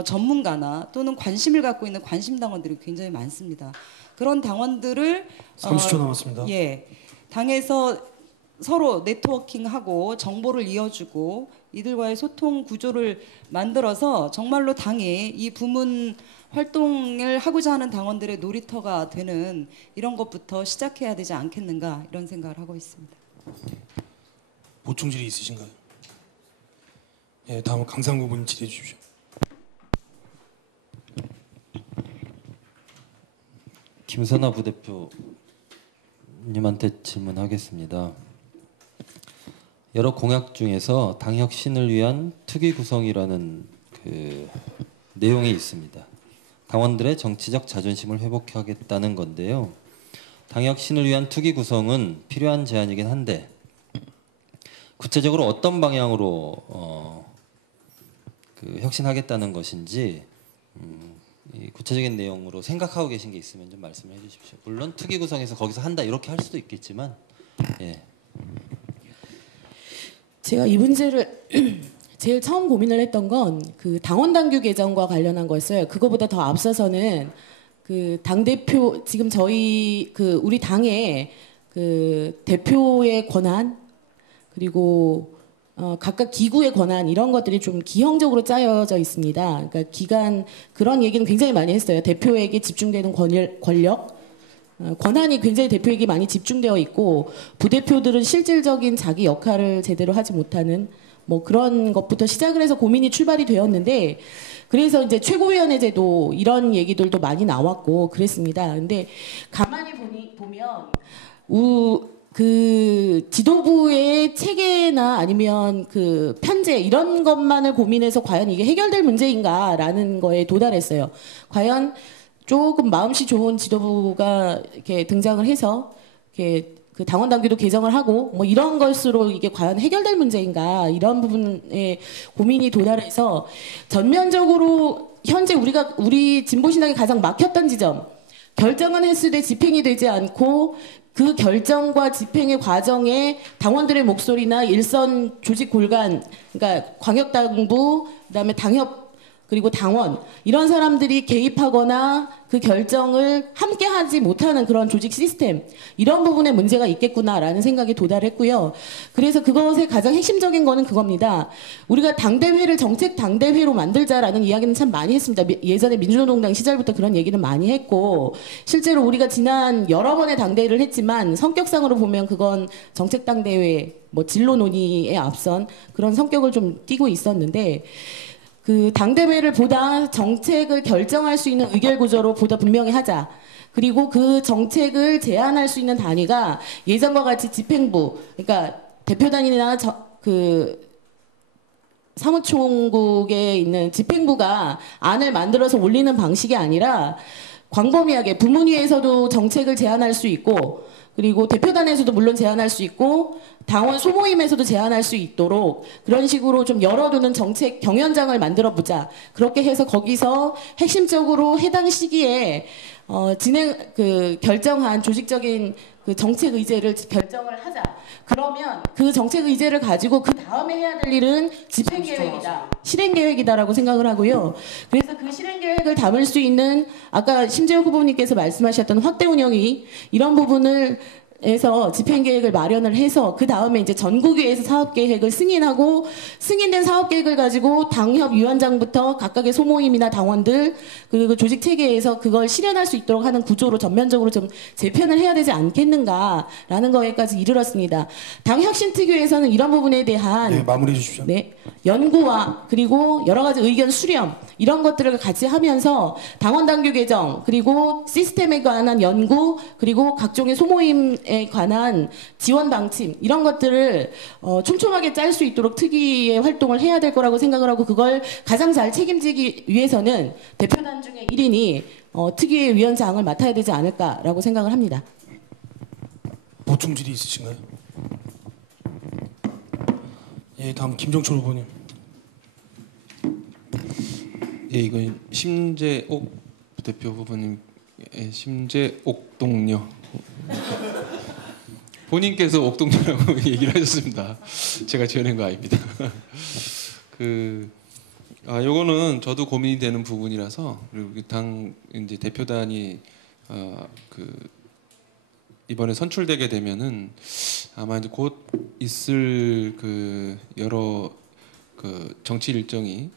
전문가나 또는 관심을 갖고 있는 관심 당원들이 굉장히 많습니다. 그런 당원들을 30초 남았습니다. 예, 당에서 서로 네트워킹하고 정보를 이어주고 이들과의 소통 구조를 만들어서 정말로 당이 이 부문 활동을 하고자 하는 당원들의 놀이터가 되는 이런 것부터 시작해야 되지 않겠는가 이런 생각을 하고 있습니다. 보충 질의 있으신가요? 예, 다음은 강상구 의원님 질의해 주십시오. 김선아 부대표님한테 질문하겠습니다. 여러 공약 중에서 당 혁신을 위한 투기 구성이라는 내용이 있습니다. 당원들의 정치적 자존심을 회복하겠다는 건데요. 당 혁신을 위한 투기 구성은 필요한 제안이긴 한데 구체적으로 어떤 방향으로 혁신하겠다는 것인지 이 구체적인 내용으로 생각하고 계신 게 있으면 좀 말씀해 주십시오. 물론 투기 구성에서 거기서 한다 이렇게 할 수도 있겠지만 예. 제가 이 문제를 제일 처음 고민을 했던 건 그 당원 당규 개정과 관련한 거였어요. 그거보다 더 앞서서는 그 당 대표 지금 저희 우리 당의 대표의 권한 그리고 각각 기구의 권한 이런 것들이 좀 기형적으로 짜여져 있습니다. 그러니까 그런 얘기는 굉장히 많이 했어요. 대표에게 집중되는 권력, 권한이 굉장히 대표에게 많이 집중되어 있고 부대표들은 실질적인 자기 역할을 제대로 하지 못하는 그런 것부터 시작을 해서 고민이 출발이 되었는데 그래서 이제 최고위원회제도 이런 얘기들도 많이 나왔고 그랬습니다. 근데 가만히 보면 그 지도부의 체계나 아니면 그 편제 이런 것만을 고민해서 과연 이게 해결될 문제인가라는 거에 도달했어요. 과연 조금 마음씨 좋은 지도부가 이렇게 등장을 해서 이렇게 그 당원 당규도 개정을 하고 이런 것으로 이게 과연 해결될 문제인가 이런 부분에 고민이 도달해서 전면적으로 현재 우리 진보신당이 가장 막혔던 지점 결정은 했을 때 집행이 되지 않고 그 결정과 집행의 과정에 당원들의 목소리나 일선 조직 골간, 그러니까 광역당부, 그다음에 당협 그리고 당원 이런 사람들이 개입하거나 그 결정을 함께 하지 못하는 그런 조직 시스템 이런 부분에 문제가 있겠구나라는 생각에 도달했고요. 그래서 그것의 가장 핵심적인 거는 그겁니다. 우리가 당대회를 정책 당대회로 만들자라는 이야기는 참 많이 했습니다. 예전에 민주노동당 시절부터 그런 얘기는 많이 했고 실제로 우리가 지난 여러 번의 당대회를 했지만 성격상으로 보면 그건 정책 당대회 진로 논의에 앞선 그런 성격을 좀 띠고 있었는데 그 당대회를 보다 정책을 결정할 수 있는 의결 구조로 보다 분명히 하자. 그리고 그 정책을 제안할 수 있는 단위가 예전과 같이 집행부, 그러니까 대표단이나 사무총국에 있는 집행부가 안을 만들어서 올리는 방식이 아니라 광범위하게 부문위에서도 정책을 제안할 수 있고 그리고 대표단에서도 물론 제안할 수 있고 당원 소모임에서도 제안할 수 있도록 그런 식으로 좀 열어두는 정책 경연장을 만들어 보자. 그렇게 해서 거기서 핵심적으로 해당 시기에 결정한 조직적인 그 정책 의제를 결정을 하자. 그러면 그 정책 의제를 가지고 그 다음에 해야 될 일은 집행 계획이다, 실행 계획이다라고 생각을 하고요. 그래서 그 실행 계획을 담을 수 있는 아까 심재호 후보님께서 말씀하셨던 확대 운영위 이런 부분을 에서 집행계획을 마련을 해서 그 다음에 이제 전국위에서 사업계획을 승인하고 승인된 사업계획을 가지고 당협 위원장부터 각각의 소모임이나 당원들 그리고 조직 체계에서 그걸 실현할 수 있도록 하는 구조로 전면적으로 좀 재편을 해야 되지 않겠는가라는 거에까지 이르렀습니다. 당혁신특위에서는 이런 부분에 대한 네, 마무리해 주십시오. 네, 연구와 그리고 여러 가지 의견 수렴 이런 것들을 같이 하면서 당원 당규 개정 그리고 시스템에 관한 연구 그리고 각종의 소모임에 관한 지원 방침 이런 것들을 촘촘하게 짤 수 있도록 특위의 활동을 해야 될 거라고 생각을 하고 그걸 가장 잘 책임지기 위해서는 대표단 중에 1인이 특위의 위원장을 맡아야 되지 않을까라고 생각을 합니다. 보충 질의 있으신가요? 예, 다음 김종철 후보님. 예, 이건 심재옥 대표 후보님, 심재옥동료. 본인께서 옥동료라고 얘기를 하셨습니다. 제가 지어낸 거 아닙니다. 요거는 저도 고민이 되는 부분이라서 그리고 당 이제 대표단이 이번에 선출되게 되면은 아마 이제 곧 있을 여러 정치 일정이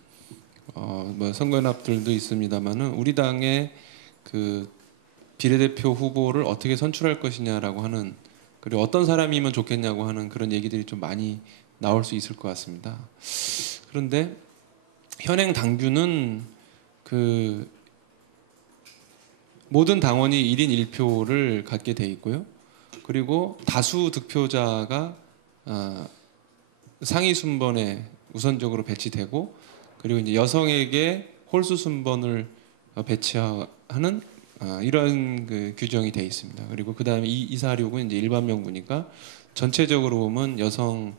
뭐 선거연합들도 있습니다만은 우리 당의 비례대표 후보를 어떻게 선출할 것이냐라고 하는 그리고 어떤 사람이면 좋겠냐고 하는 그런 얘기들이 좀 많이 나올 수 있을 것 같습니다. 그런데 현행 당규는 모든 당원이 1인 1표를 갖게 돼 있고요. 그리고 다수 득표자가 상위 순번에 우선적으로 배치되고 그리고 이제 여성에게 홀수 순번을 배치하는 이런 규정이 되어 있습니다. 그리고 그 다음에 246은 이제 일반 명부니까 전체적으로 보면 여성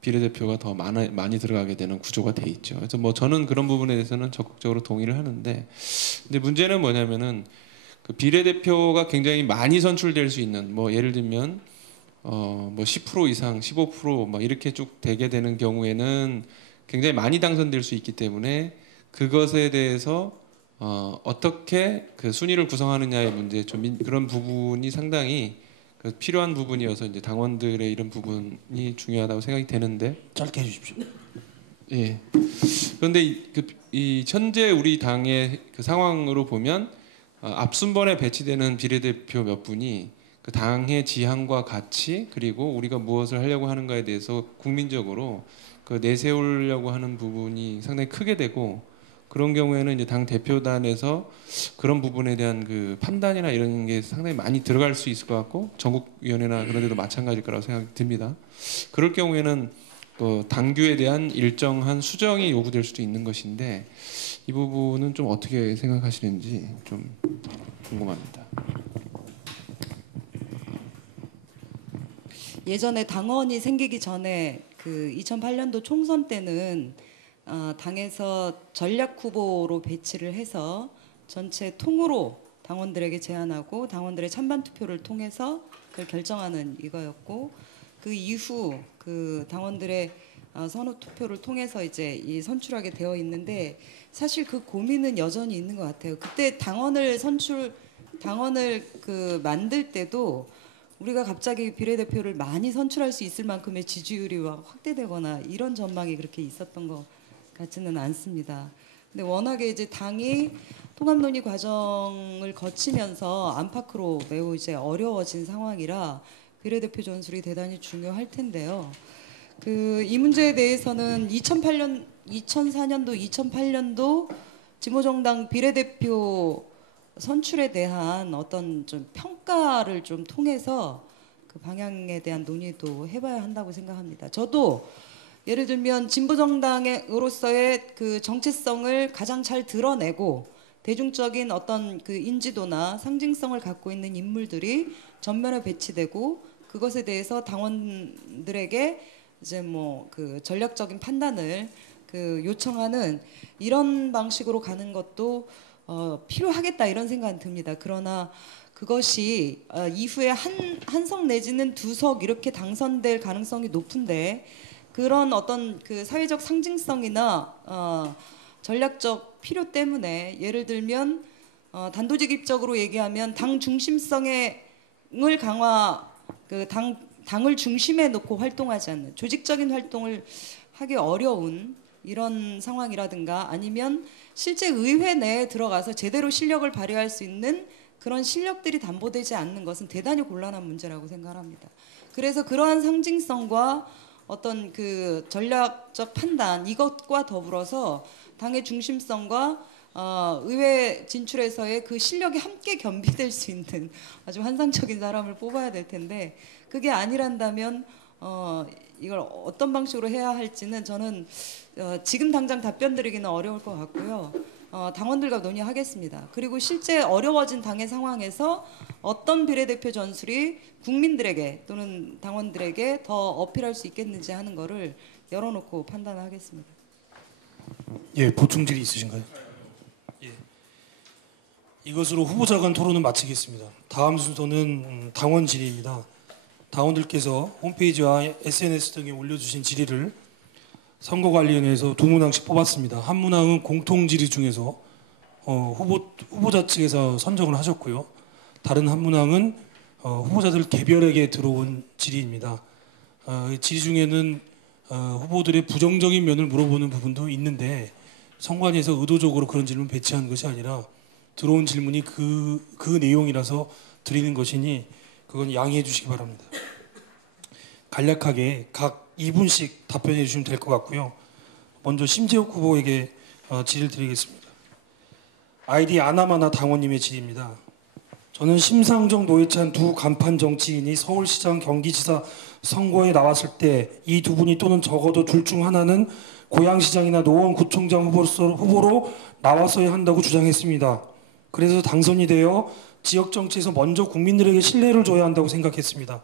비례대표가 더 많이 들어가게 되는 구조가 돼 있죠. 그래서 뭐 저는 그런 부분에 대해서는 적극적으로 동의를 하는데, 근데 문제는 뭐냐면은 비례대표가 굉장히 많이 선출될 수 있는 뭐 예를 들면 뭐 10% 이상, 15% 이렇게 쭉 되게 되는 경우에는 굉장히 많이 당선될 수 있기 때문에 그것에 대해서 어떻게 순위를 구성하느냐의 문제, 좀 그런 부분이 상당히 필요한 부분이어서 이제 당원들의 이런 부분이 중요하다고 생각이 되는데 짧게 해주십시오. 예. 그런데 이 현재 우리 당의 상황으로 보면 앞순번에 배치되는 비례대표 몇 분이 당의 지향과 가치 그리고 우리가 무엇을 하려고 하는가에 대해서 국민적으로 내세우려고 하는 부분이 상당히 크게 되고 그런 경우에는 이제 당 대표단에서 그런 부분에 대한 판단이나 이런 게 상당히 많이 들어갈 수 있을 것 같고 전국위원회나 그런 데도 마찬가지일 거라고 생각이 듭니다. 그럴 경우에는 당규에 대한 일정한 수정이 요구될 수도 있는 것인데 이 부분은 좀 어떻게 생각하시는지 좀 궁금합니다. 예전에 당원이 생기기 전에 2008년도 총선 때는 당에서 전략 후보로 배치를 해서 전체 통으로 당원들에게 제안하고 당원들의 찬반 투표를 통해서 그걸 결정하는 이거였고 그 이후 당원들의 선호 투표를 통해서 이제 선출하게 되어 있는데 사실 그 고민은 여전히 있는 것 같아요. 그때 당원을 만들 때도 우리가 갑자기 비례대표를 많이 선출할 수 있을 만큼의 지지율이 확대되거나 이런 전망이 그렇게 있었던 것 같지는 않습니다. 근데 워낙에 이제 당이 통합 논의 과정을 거치면서 안팎으로 매우 이제 어려워진 상황이라 비례대표 전술이 대단히 중요할 텐데요. 이 문제에 대해서는 2004년도, 2008년도 진보정당 비례대표 선출에 대한 어떤 좀 평가를 좀 통해서 그 방향에 대한 논의도 해봐야 한다고 생각합니다. 저도 예를 들면 진보정당으로서의 정체성을 가장 잘 드러내고 대중적인 어떤 인지도나 상징성을 갖고 있는 인물들이 전면에 배치되고 그것에 대해서 당원들에게 이제 전략적인 판단을 요청하는 이런 방식으로 가는 것도 필요하겠다 이런 생각이 듭니다. 그러나 그것이 이후에 한 석 내지는 두 석 이렇게 당선될 가능성이 높은데 그런 어떤 사회적 상징성이나 전략적 필요 때문에 예를 들면 단도직입적으로 얘기하면 당 중심성을 강화, 당을 중심에 놓고 활동하지 않는 조직적인 활동을 하기 어려운 이런 상황이라든가 아니면 실제 의회 내에 들어가서 제대로 실력을 발휘할 수 있는 그런 실력들이 담보되지 않는 것은 대단히 곤란한 문제라고 생각합니다. 그래서 그러한 상징성과 어떤 그 전략적 판단 이것과 더불어서 당의 중심성과 의회 진출에서의 그 실력이 함께 겸비될 수 있는 아주 환상적인 사람을 뽑아야 될 텐데 그게 아니란다면 이걸 어떤 방식으로 해야 할지는 저는 지금 당장 답변 드리기는 어려울 것 같고요. 당원들과 논의하겠습니다. 그리고 실제 어려워진 당의 상황에서 어떤 비례대표 전술이 국민들에게 또는 당원들에게 더 어필할 수 있겠는지 하는 거를 열어놓고 판단하겠습니다. 예, 보충 질의 있으신가요? 예. 이것으로 후보자 간 토론은 마치겠습니다. 다음 순서는 당원 질의입니다. 당원들께서 홈페이지와 SNS 등에 올려주신 질의를 선거관리위원회에서 2문항씩 뽑았습니다. 한 문항은 공통 질의 중에서 후보자 측에서 선정을 하셨고요. 다른 한 문항은 후보자들 개별에게 들어온 질의입니다. 질의 중에는 후보들의 부정적인 면을 물어보는 부분도 있는데 선관위에서 의도적으로 그런 질문 배치한 것이 아니라 들어온 질문이 그 내용이라서 드리는 것이니 그건 양해해 주시기 바랍니다. 간략하게 각 2분씩 답변해 주시면 될 것 같고요. 먼저 심재욱 후보에게 질의를 드리겠습니다. 아이디 아나마나 당원님의 질의입니다. 저는 심상정, 노회찬 두 간판 정치인이 서울시장, 경기지사 선거에 나왔을 때 이 두 분이 또는 적어도 둘 중 하나는 고양시장이나 노원구청장 후보로 나왔어야 한다고 주장했습니다. 그래서 당선이 되어 지역 정치에서 먼저 국민들에게 신뢰를 줘야 한다고 생각했습니다.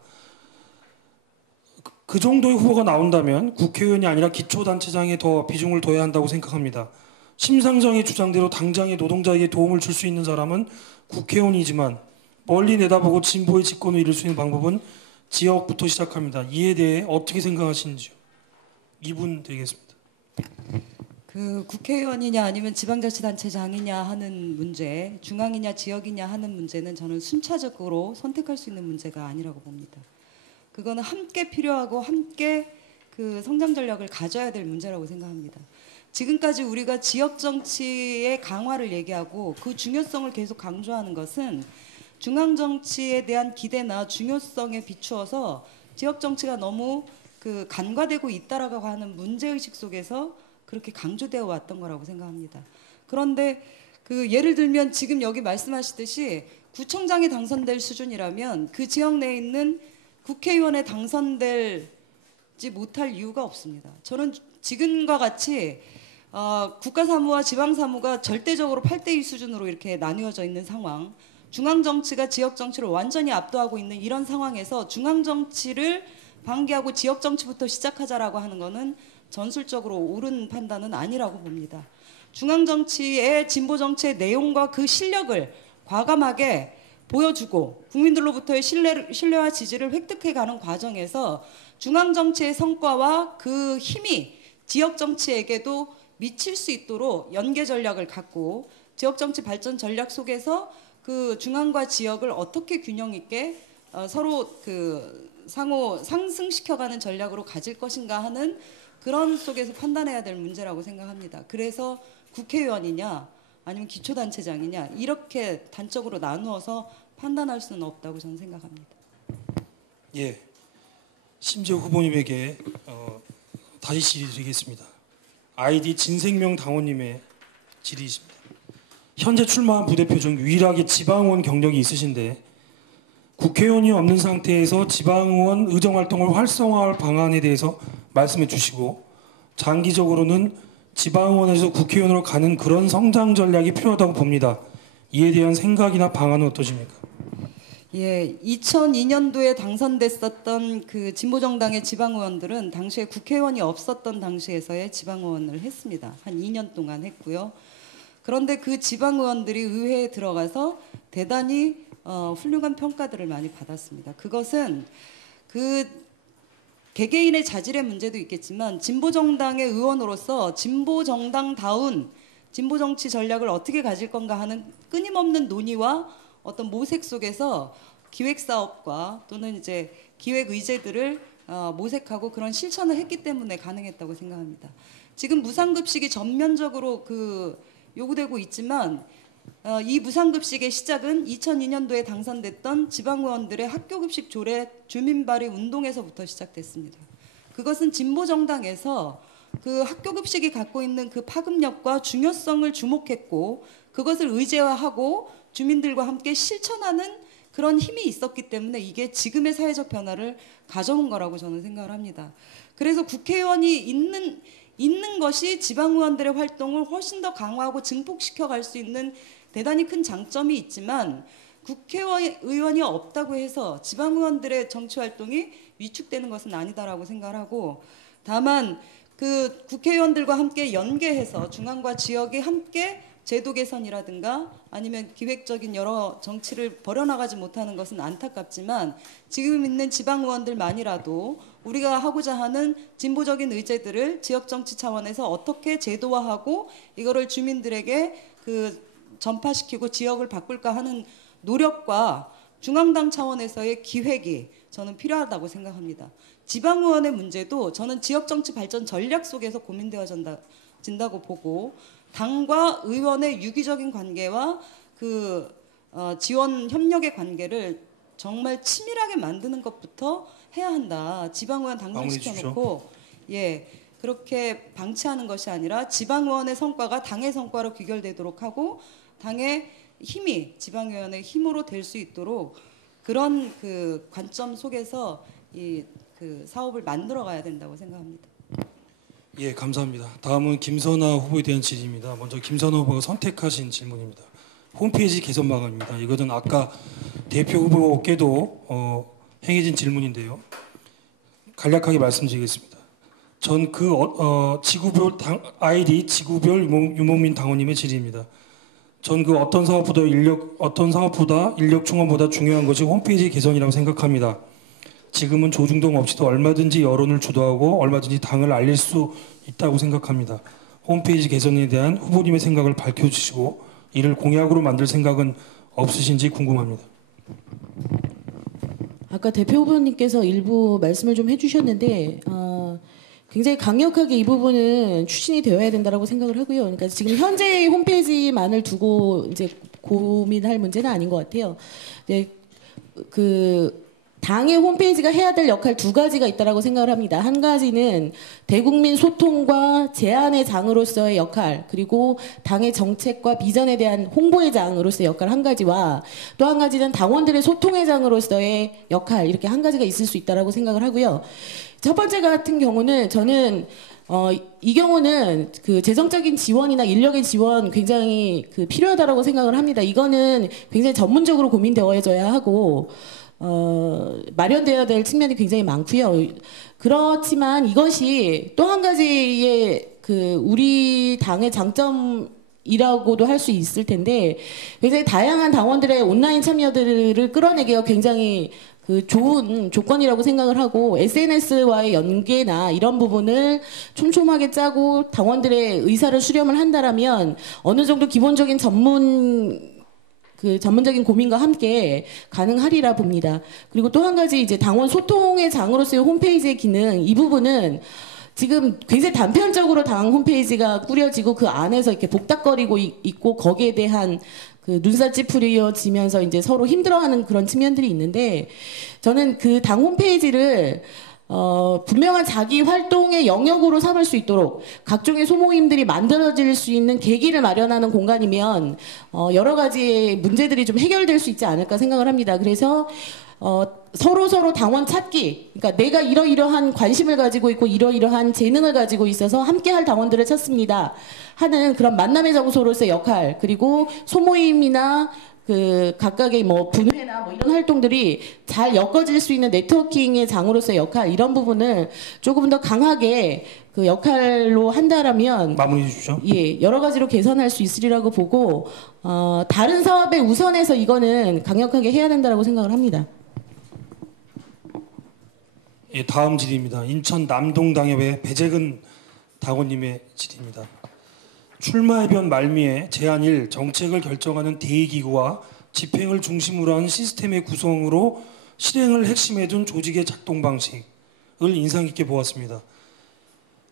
그 정도의 후보가 나온다면 국회의원이 아니라 기초단체장에 더 비중을 둬야 한다고 생각합니다. 심상정의 주장대로 당장의 노동자에게 도움을 줄 수 있는 사람은 국회의원이지만 멀리 내다보고 진보의 집권을 이룰 수 있는 방법은 지역부터 시작합니다. 이에 대해 어떻게 생각하시는지요? 2분 드리겠습니다. 그 국회의원이냐 아니면 지방자치단체장이냐 하는 문제, 중앙이냐 지역이냐 하는 문제는 저는 순차적으로 선택할 수 있는 문제가 아니라고 봅니다. 그거는 함께 필요하고 함께 그 성장 전략을 가져야 될 문제라고 생각합니다. 지금까지 우리가 지역 정치의 강화를 얘기하고 그 중요성을 계속 강조하는 것은 중앙 정치에 대한 기대나 중요성에 비추어서 지역 정치가 너무 그 간과되고 있다라고 하는 문제의식 속에서 그렇게 강조되어 왔던 거라고 생각합니다. 그런데 그 예를 들면 지금 여기 말씀하시듯이 구청장이 당선될 수준이라면 그 지역 내에 있는 국회의원에 당선되지 못할 이유가 없습니다. 저는 지금과 같이 국가사무와 지방사무가 절대적으로 8대2 수준으로 이렇게 나뉘어져 있는 상황, 중앙정치가 지역정치를 완전히 압도하고 있는 이런 상황에서 중앙정치를 방기하고 지역정치부터 시작하자라고 하는 것은 전술적으로 옳은 판단은 아니라고 봅니다. 중앙정치의 진보정치의 내용과 그 실력을 과감하게 보여주고 국민들로부터의 신뢰와 지지를 획득해가는 과정에서 중앙정치의 성과와 그 힘이 지역정치에게도 미칠 수 있도록 연계 전략을 갖고 지역정치 발전 전략 속에서 그 중앙과 지역을 어떻게 균형 있게 서로 그 상호 상승시켜가는 전략으로 가질 것인가 하는 그런 속에서 판단해야 될 문제라고 생각합니다. 그래서 국회의원이냐 아니면 기초단체장이냐 이렇게 단적으로 나누어서 판단할 수는 없다고 저는 생각합니다. 예, 심재욱 후보님에게 다시 질의 드리겠습니다. 아이디 진생명 당원님의 질의이십니다. 현재 출마한 부대표 중 유일하게 지방의원 경력이 있으신데 국회의원이 없는 상태에서 지방의원 의정활동을 활성화할 방안에 대해서 말씀해 주시고 장기적으로는 지방의원에서 국회의원으로 가는 그런 성장 전략이 필요하다고 봅니다. 이에 대한 생각이나 방안은 어떠십니까? 예, 2002년도에 당선됐었던 그 진보정당의 지방의원들은 당시에 국회의원이 없었던 당시에서의 지방의원을 했습니다. 한 2년 동안 했고요. 그런데 그 지방의원들이 의회에 들어가서 대단히 훌륭한 평가들을 많이 받았습니다. 그것은 그 개개인의 자질의 문제도 있겠지만 진보정당의 의원으로서 진보정당다운 진보 정치 전략을 어떻게 가질 건가 하는 끊임없는 논의와 어떤 모색 속에서 기획 사업과 또는 이제 기획 의제들을 모색하고 그런 실천을 했기 때문에 가능했다고 생각합니다. 지금 무상급식이 전면적으로 요구되고 있지만 이 무상급식의 시작은 2002년도에 당선됐던 지방의원들의 학교급식 조례 주민발의 운동에서부터 시작됐습니다. 그것은 진보정당에서 그 학교급식이 갖고 있는 그 파급력과 중요성을 주목했고 그것을 의제화하고 주민들과 함께 실천하는 그런 힘이 있었기 때문에 이게 지금의 사회적 변화를 가져온 거라고 저는 생각을 합니다. 그래서 국회의원이 있는 것이 지방의원들의 활동을 훨씬 더 강화하고 증폭시켜 갈 수 있는 대단히 큰 장점이 있지만 국회의원이 없다고 해서 지방의원들의 정치활동이 위축되는 것은 아니다라고 생각을 하고 다만 그 국회의원들과 함께 연계해서 중앙과 지역이 함께 제도 개선이라든가 아니면 기획적인 여러 정치를 벌여나가지 못하는 것은 안타깝지만 지금 있는 지방의원들만이라도 우리가 하고자 하는 진보적인 의제들을 지역정치 차원에서 어떻게 제도화하고 이거를 주민들에게 전파시키고 지역을 바꿀까 하는 노력과 중앙당 차원에서의 기획이 저는 필요하다고 생각합니다. 지방의원의 문제도 저는 지역정치 발전 전략 속에서 고민되어진다고 보고 당과 의원의 유기적인 관계와 지원 협력의 관계를 정말 치밀하게 만드는 것부터 해야 한다. 지방의원 당정시켜놓고 그렇게 방치하는 것이 아니라 지방의원의 성과가 당의 성과로 귀결되도록 하고 당의 힘이 지방의원의 힘으로 될 수 있도록 그런 관점 속에서 사업을 만들어가야 된다고 생각합니다. 예, 감사합니다. 다음은 김선아 후보에 대한 질의입니다. 먼저 김선아 후보가 선택하신 질문입니다. 홈페이지 개선 방안입니다. 이거는 아까 대표 후보께도 행해진 질문인데요. 간략하게 말씀드리겠습니다. 전 지구별 아이디 지구별 유목민 당원님의 질의입니다. 전 어떤 사업보다 인력 충원보다 중요한 것이 홈페이지 개선이라고 생각합니다. 지금은 조중동 없이도 얼마든지 여론을 주도하고 얼마든지 당을 알릴 수 있다고 생각합니다. 홈페이지 개선에 대한 후보님의 생각을 밝혀주시고 이를 공약으로 만들 생각은 없으신지 궁금합니다. 아까 대표 후보님께서 일부 말씀을 좀 해주셨는데 굉장히 강력하게 이 부분은 추진이 되어야 된다고 생각을 하고요. 그러니까 지금 현재 홈페이지만을 두고 이제 고민할 문제는 아닌 것 같아요. 네, 당의 홈페이지가 해야 될 역할 두 가지가 있다고 생각을 합니다. 한 가지는 대국민 소통과 제안의 장으로서의 역할, 그리고 당의 정책과 비전에 대한 홍보의 장으로서의 역할 한 가지와 또 한 가지는 당원들의 소통의 장으로서의 역할, 이렇게 한 가지가 있을 수 있다고 생각을 하고요. 첫 번째 같은 경우는 저는 이 경우는 재정적인 지원이나 인력의 지원 굉장히 필요하다고 생각을 합니다. 이거는 굉장히 전문적으로 고민되어져야 하고 마련되어야 될 측면이 굉장히 많고요. 그렇지만 이것이 또 한 가지의 우리 당의 장점이라고도 할 수 있을 텐데 굉장히 다양한 당원들의 온라인 참여들을 끌어내기가 굉장히 좋은 조건이라고 생각을 하고 SNS와의 연계나 이런 부분을 촘촘하게 짜고 당원들의 의사를 수렴을 한다라면 어느 정도 기본적인 전문적인 고민과 함께 가능하리라 봅니다. 그리고 또 한 가지 이제 당원 소통의 장으로서의 홈페이지의 기능, 이 부분은 지금 굉장히 단편적으로 당 홈페이지가 꾸려지고 그 안에서 이렇게 복닥거리고 있고 거기에 대한 눈살 찌푸려지면서 이제 서로 힘들어하는 그런 측면들이 있는데 저는 당 홈페이지를 분명한 자기 활동의 영역으로 삼을 수 있도록 각종의 소모임들이 만들어질 수 있는 계기를 마련하는 공간이면 여러 가지 문제들이 좀 해결될 수 있지 않을까 생각을 합니다. 그래서 서로 당원 찾기, 그러니까 내가 이러이러한 관심을 가지고 있고 이러이러한 재능을 가지고 있어서 함께할 당원들을 찾습니다 하는 그런 만남의 장소로서의 역할, 그리고 소모임이나 각각의 분회나 이런 활동들이 잘 엮어질 수 있는 네트워킹의 장으로서의 역할, 이런 부분을 조금 더 강하게 역할로 한다라면 마무리해 주십시오. 예, 여러 가지로 개선할 수 있으리라고 보고 다른 사업에 우선해서 이거는 강력하게 해야 된다고 생각을 합니다. 예, 다음 질의입니다. 인천 남동당협의 배재근 당원님의 질의입니다. 출마해변 말미에 제안일 정책을 결정하는 대의기구와 집행을 중심으로 한 시스템의 구성으로 실행을 핵심에 둔 조직의 작동 방식을 인상 깊게 보았습니다.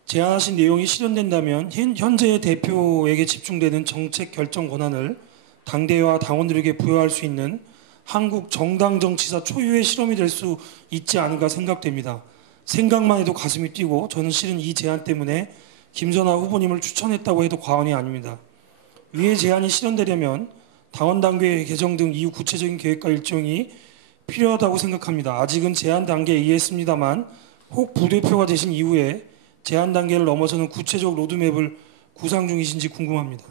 제안하신 내용이 실현된다면 현재의 대표에게 집중되는 정책 결정 권한을 당대와 당원들에게 부여할 수 있는 한국 정당 정치사 초유의 실험이 될 수 있지 않은가 생각됩니다. 생각만 해도 가슴이 뛰고 저는 실은 이 제안 때문에 김선아 후보님을 추천했다고 해도 과언이 아닙니다. 위의 제안이 실현되려면 당원 단계 개정 등 이후 구체적인 계획과 일정이 필요하다고 생각합니다. 아직은 제안 단계에 의했습니다만 혹 부대표가 되신 이후에 제안 단계를 넘어서는 구체적 로드맵을 구상 중이신지 궁금합니다.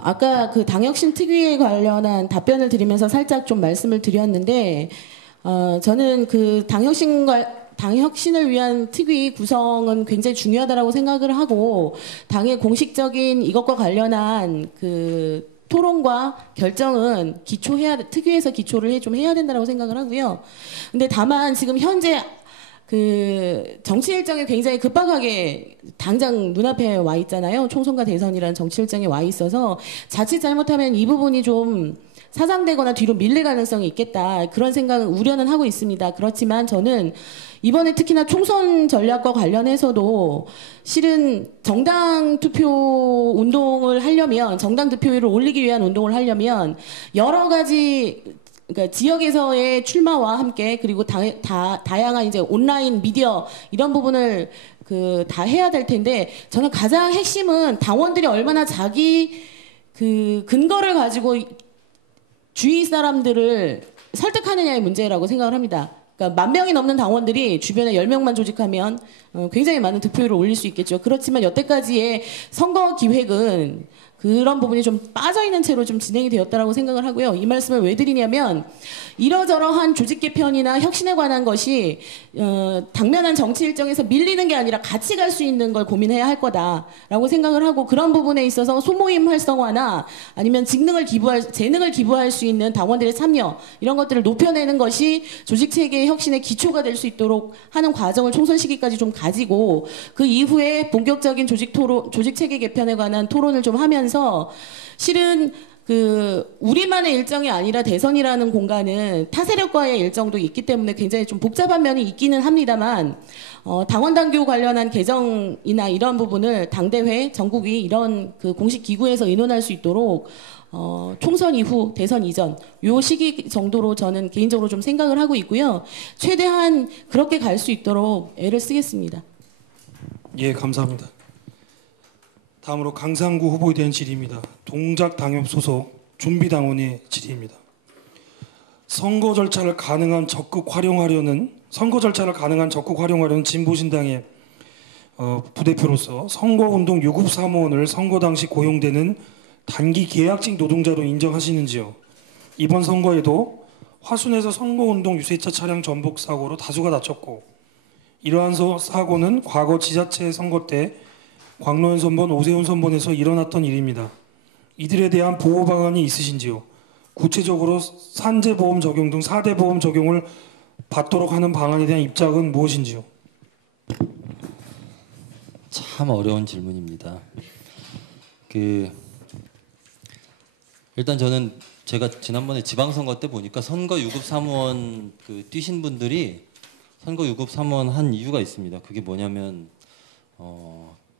아까 그 당혁신 특위에 관련한 답변을 드리면서 살짝 좀 말씀을 드렸는데 저는 그 당혁신을 위한 특위 구성은 굉장히 중요하다라고 생각을 하고 당의 공식적인 이것과 관련한 그 토론과 결정은 특위에서 기초를 좀 해야 된다고 생각을 하고요. 근데 다만 지금 현재 그 정치 일정이 굉장히 급박하게 당장 눈앞에 와 있잖아요. 총선과 대선이라는 정치 일정이 와 있어서 자칫 잘못하면 이 부분이 좀 사장되거나 뒤로 밀릴 가능성이 있겠다. 그런 생각은 우려는 하고 있습니다. 그렇지만 저는 이번에 특히나 총선 전략과 관련해서도 실은 정당 투표 운동을 하려면 정당 득표율을 올리기 위한 운동을 하려면 여러 가지 그러니까 지역에서의 출마와 함께 그리고 다양한 이제 온라인 미디어 이런 부분을 다 해야 될 텐데 저는 가장 핵심은 당원들이 얼마나 자기 그 근거를 가지고 주위 사람들을 설득하느냐의 문제라고 생각을 합니다. 그러니까 10,000명이 넘는 당원들이 주변에 10명만 조직하면 굉장히 많은 득표율을 올릴 수 있겠죠. 그렇지만 여태까지의 선거 기획은 그런 부분이 좀 빠져있는 채로 좀 진행이 되었다라고 생각을 하고요. 이 말씀을 왜 드리냐면 이러저러한 조직 개편이나 혁신에 관한 것이 당면한 정치 일정에서 밀리는 게 아니라 같이 갈 수 있는 걸 고민해야 할 거다라고 생각을 하고 그런 부분에 있어서 소모임 활성화나 아니면 재능을 기부할 수 있는 당원들의 참여 이런 것들을 높여내는 것이 조직체계의 혁신의 기초가 될 수 있도록 하는 과정을 총선 시기까지 좀 가지고 그 이후에 본격적인 조직체계 개편에 관한 토론을 좀 하면서 실은 그 우리만의 일정이 아니라 대선이라는 공간은 타 세력과의 일정도 있기 때문에 굉장히 좀 복잡한 면이 있기는 합니다만 당원 당규 관련한 개정이나 이런 부분을 당대회, 전국위 이런 그 공식 기구에서 의논할 수 있도록 총선 이후, 대선 이전 요 시기 정도로 저는 개인적으로 좀 생각을 하고 있고요. 최대한 그렇게 갈 수 있도록 애를 쓰겠습니다. 예, 감사합니다. 다음으로 강상구 후보에 대한 질의입니다. 동작당협 소속 준비당원의 질의입니다. 선거 절차를 가능한 적극 활용하려는 진보신당의 부대표로서 선거운동 유급 사무원을 선거 당시 고용되는 단기 계약직 노동자로 인정하시는지요? 이번 선거에도 화순에서 선거운동 유세차 차량 전복 사고로 다수가 다쳤고 이러한 사고는 과거 지자체 선거 때 광로현 선번, 오세훈 선번에서 일어났던 일입니다. 이들에 대한 보호 방안이 있으신지요? 구체적으로 산재보험 적용 등 4대 보험 적용을 받도록 하는 방안에 대한 입장은 무엇인지요? 참 어려운 질문입니다. 일단 저는 제가 지난번에 지방선거 때 보니까 선거 유급 사무원 뛰신 분들이 선거 유급 사무원 한 이유가 있습니다. 그게 뭐냐면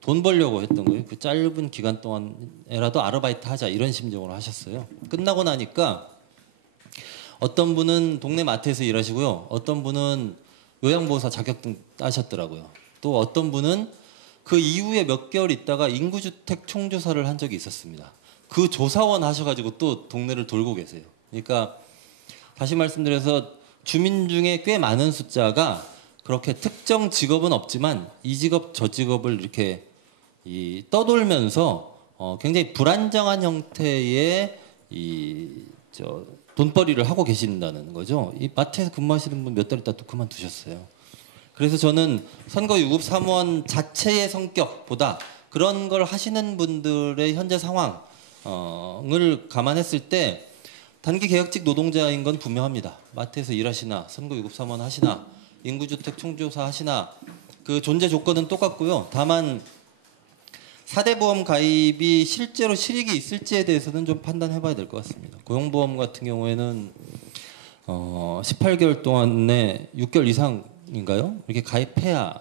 돈 벌려고 했던 거예요. 그 짧은 기간 동안에라도 아르바이트 하자 이런 심정으로 하셨어요. 끝나고 나니까 어떤 분은 동네 마트에서 일하시고요. 어떤 분은 요양보호사 자격증 따셨더라고요. 또 어떤 분은 그 이후에 몇 개월 있다가 인구주택 총조사를 한 적이 있었습니다. 그 조사원 하셔가지고 또 동네를 돌고 계세요. 그러니까 다시 말씀드려서 주민 중에 꽤 많은 숫자가 그렇게 특정 직업은 없지만 이 직업 저 직업을 이렇게 떠돌면서 굉장히 불안정한 형태의 돈벌이를 하고 계신다는 거죠. 이 마트에서 근무하시는 분 몇 달 있다 또 그만두셨어요. 그래서 저는 선거 유급 사무원 자체의 성격보다 그런 걸 하시는 분들의 현재 상황을 감안했을 때 단기 계약직 노동자인 건 분명합니다. 마트에서 일하시나 선거 유급 사무원 하시나 인구주택 총조사 하시나 그 존재 조건은 똑같고요. 다만 4대 보험 가입이 실제로 실익이 있을지에 대해서는 좀 판단해봐야 될 것 같습니다. 고용보험 같은 경우에는 18개월 동안에 6개월 이상인가요? 이렇게 가입해야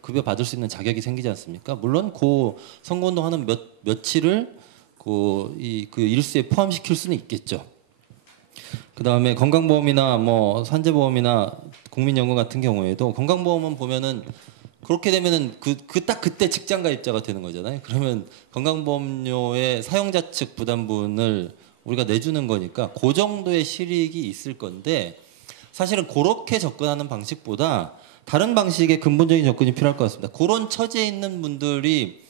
급여 받을 수 있는 자격이 생기지 않습니까? 물론 그 선거운동하는 며칠을 그 일수에 포함시킬 수는 있겠죠. 그 다음에 건강보험이나 뭐 산재보험이나 국민연금 같은 경우에도 건강보험은 보면은 그렇게 되면은 딱 그때 직장 가입자가 되는 거잖아요. 그러면 건강보험료의 사용자 측 부담분을 우리가 내주는 거니까 그 정도의 실익이 있을 건데 사실은 그렇게 접근하는 방식보다 다른 방식의 근본적인 접근이 필요할 것 같습니다. 그런 처지에 있는 분들이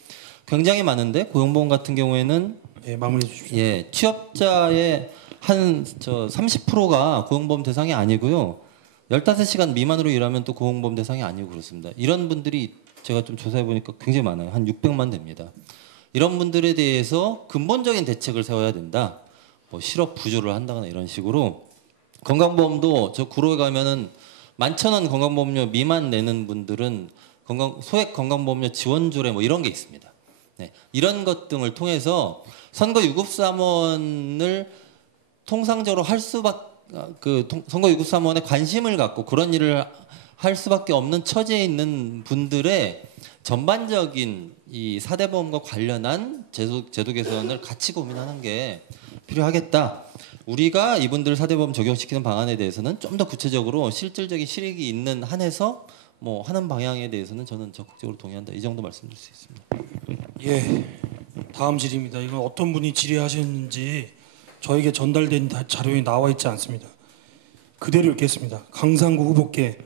굉장히 많은데 고용보험 같은 경우에는 마무리해 주십시오. 취업자의 한 30%가 고용보험 대상이 아니고요. 15시간 미만으로 일하면 또 고용보험 대상이 아니고 그렇습니다. 이런 분들이 제가 좀 조사해 보니까 굉장히 많아요. 한 600만 됩니다. 이런 분들에 대해서 근본적인 대책을 세워야 된다. 뭐 실업 부조를 한다거나 이런 식으로 건강보험도 저 구로에 가면은 11,000원 건강보험료 미만 내는 분들은 소액 건강보험료 지원조례 뭐 이런 게 있습니다. 네, 이런 것 등을 통해서 선거 유급사원을 통상적으로 할 수밖에 선거 유급사원에 관심을 갖고 그런 일을 할 수밖에 없는 처지에 있는 분들의 전반적인 이 4대 보험과 관련한 제도 개선을 같이 고민하는 게 필요하겠다. 우리가 이분들 4대 보험 적용시키는 방안에 대해서는 좀 더 구체적으로 실질적인 실익이 있는 한에서 뭐 하는 방향에 대해서는 저는 적극적으로 동의한다. 이 정도 말씀드릴 수 있습니다. 예, 다음 질의입니다. 이건 어떤 분이 질의하셨는지 저에게 전달된 자료에 나와 있지 않습니다. 그대로 읽겠습니다. 강상구 후보께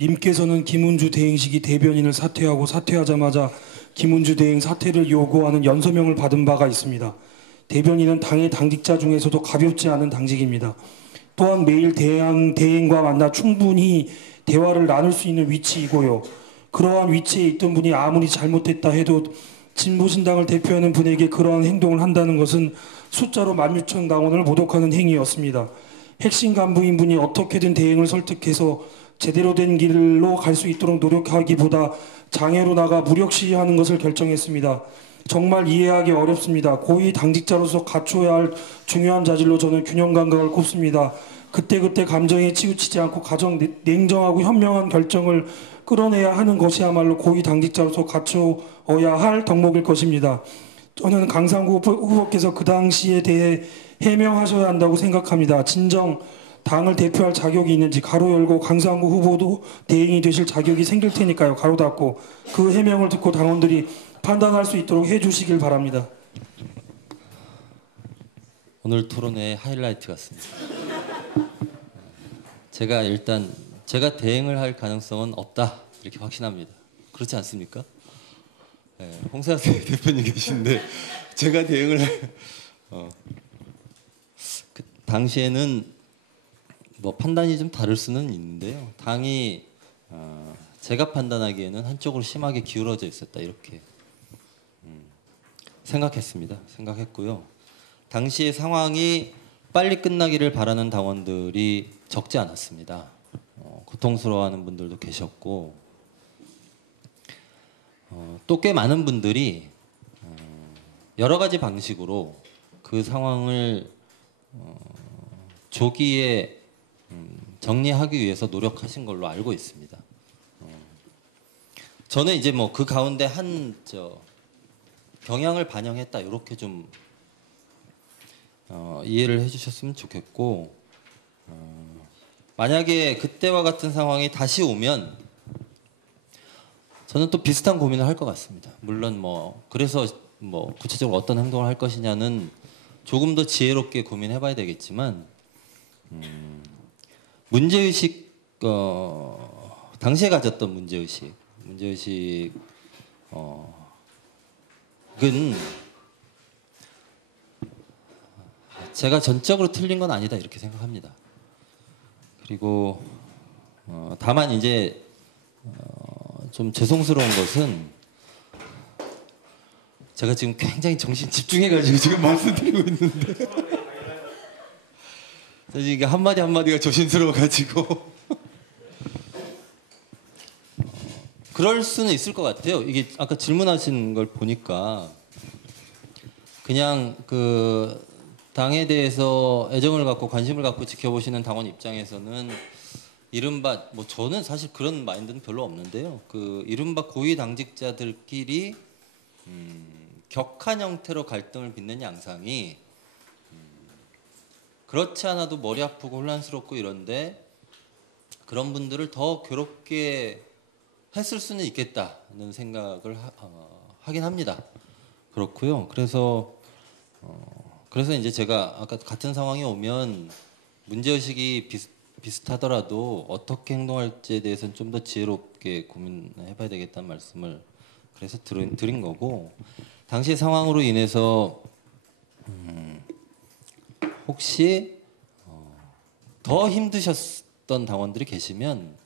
님께서는 김은주 대행시기 대변인을 사퇴하고 사퇴하자마자 김은주 대행 사퇴를 요구하는 연서명을 받은 바가 있습니다. 대변인은 당의 당직자 중에서도 가볍지 않은 당직입니다. 또한 매일 대행과 만나 충분히 대화를 나눌 수 있는 위치이고요. 그러한 위치에 있던 분이 아무리 잘못됐다 해도 진보신당을 대표하는 분에게 그러한 행동을 한다는 것은 숫자로 16,000 당원을 모독하는 행위였습니다. 핵심 간부인 분이 어떻게든 대행을 설득해서 제대로 된 길로 갈 수 있도록 노력하기보다 장애로 나가 무력 시위하는 것을 결정했습니다. 정말 이해하기 어렵습니다. 고위 당직자로서 갖춰야 할 중요한 자질로 저는 균형 감각을 꼽습니다. 그때그때 감정에 치우치지 않고 가장 냉정하고 현명한 결정을 끌어내야 하는 것이야말로 고위 당직자로서 갖춰야 할 덕목일 것입니다. 저는 강상구 후보께서 그 당시에 대해 해명하셔야 한다고 생각합니다. 진정 당을 대표할 자격이 있는지 가로 열고 강상구 후보도 대행이 되실 자격이 생길 테니까요. 가로 닫고 그 해명을 듣고 당원들이 판단할 수 있도록 해주시길 바랍니다. 오늘 토론의 하이라이트 같습니다. 제가 대행을 할 가능성은 없다 이렇게 확신합니다. 그렇지 않습니까? 네, 홍사태 대표님 계신데 제가 대응을 그 당시에는 뭐 판단이 좀 다를 수는 있는데요. 당이 제가 판단하기에는 한쪽으로 심하게 기울어져 있었다 이렇게 생각했고요. 당시의 상황이 빨리 끝나기를 바라는 당원들이 적지 않았습니다. 고통스러워하는 분들도 계셨고 또 꽤 많은 분들이 여러 가지 방식으로 그 상황을 조기에 정리하기 위해서 노력하신 걸로 알고 있습니다. 저는 이제 뭐 그 가운데 경향을 반영했다 이렇게 좀 이해를 해주셨으면 좋겠고 만약에 그때와 같은 상황이 다시 오면 저는 또 비슷한 고민을 할 것 같습니다. 물론 그래서 구체적으로 어떤 행동을 할 것이냐는 조금 더 지혜롭게 고민해봐야 되겠지만 문제의식 당시에 가졌던 문제의식은 제가 전적으로 틀린 건 아니다 이렇게 생각합니다. 그리고 다만 이제 좀 죄송스러운 것은 제가 지금 굉장히 정신 집중해가지고 지금 말씀드리고 있는데 이게 한마디가 조심스러워가지고 그럴 수는 있을 것 같아요. 이게 아까 질문하신 걸 보니까 그냥 그 당에 대해서 애정을 갖고 관심을 갖고 지켜보시는 당원 입장에서는 이른바 뭐 저는 사실 그런 마인드는 별로 없는데요. 그 이른바 고위 당직자들끼리 격한 형태로 갈등을 빚는 양상이 그렇지 않아도 머리 아프고 혼란스럽고 이런데 그런 분들을 더 괴롭게 했을 수는 있겠다는 생각을 하긴 합니다. 그렇고요. 그래서 이제 제가 아까 같은 상황이 오면 문제의식이 비슷하더라도 어떻게 행동할지에 대해서는 좀 더 지혜롭게 고민해봐야 되겠다는 말씀을 그래서 드린 거고, 당시 상황으로 인해서 혹시 더 힘드셨던 당원들이 계시면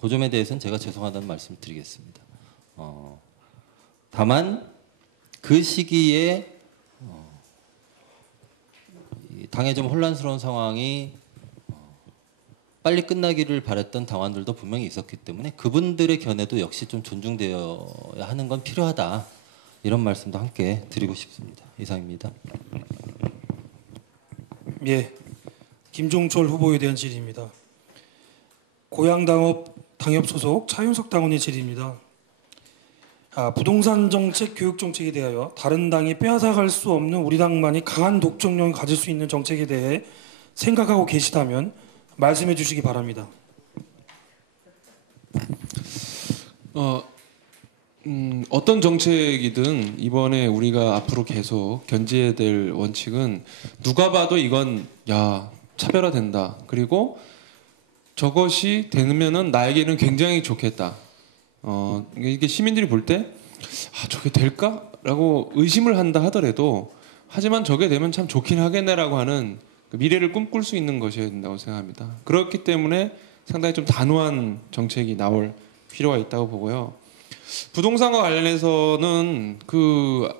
그 점에 대해서는 제가 죄송하다는 말씀을 드리겠습니다. 다만 그 시기에 당의 좀 혼란스러운 상황이 빨리 끝나기를 바랬던 당원들도 분명히 있었기 때문에 그분들의 견해도 역시 좀 존중되어야 하는 건 필요하다, 이런 말씀도 함께 드리고 싶습니다. 이상입니다. 예, 김종철 후보에 대한 질의입니다. 고양당협 소속 차윤석 당원의 질의입니다. 부동산 정책, 교육 정책에 대하여 다른 당이 빼앗아갈 수 없는 우리 당만이 강한 독점력을 가질 수 있는 정책에 대해 생각하고 계시다면 말씀해 주시기 바랍니다. 어떤 정책이든 이번에 우리가 앞으로 계속 견지해야 될 원칙은 누가 봐도 이건 차별화된다. 그리고 저것이 되면은 나에게는 굉장히 좋겠다. 이게 시민들이 볼 때 저게 될까라고 의심을 한다 하더라도 하지만 저게 되면 참 좋긴 하겠네라고 하는 미래를 꿈꿀 수 있는 것이어야 된다고 생각합니다. 그렇기 때문에 상당히 좀 단호한 정책이 나올 필요가 있다고 보고요. 부동산과 관련해서는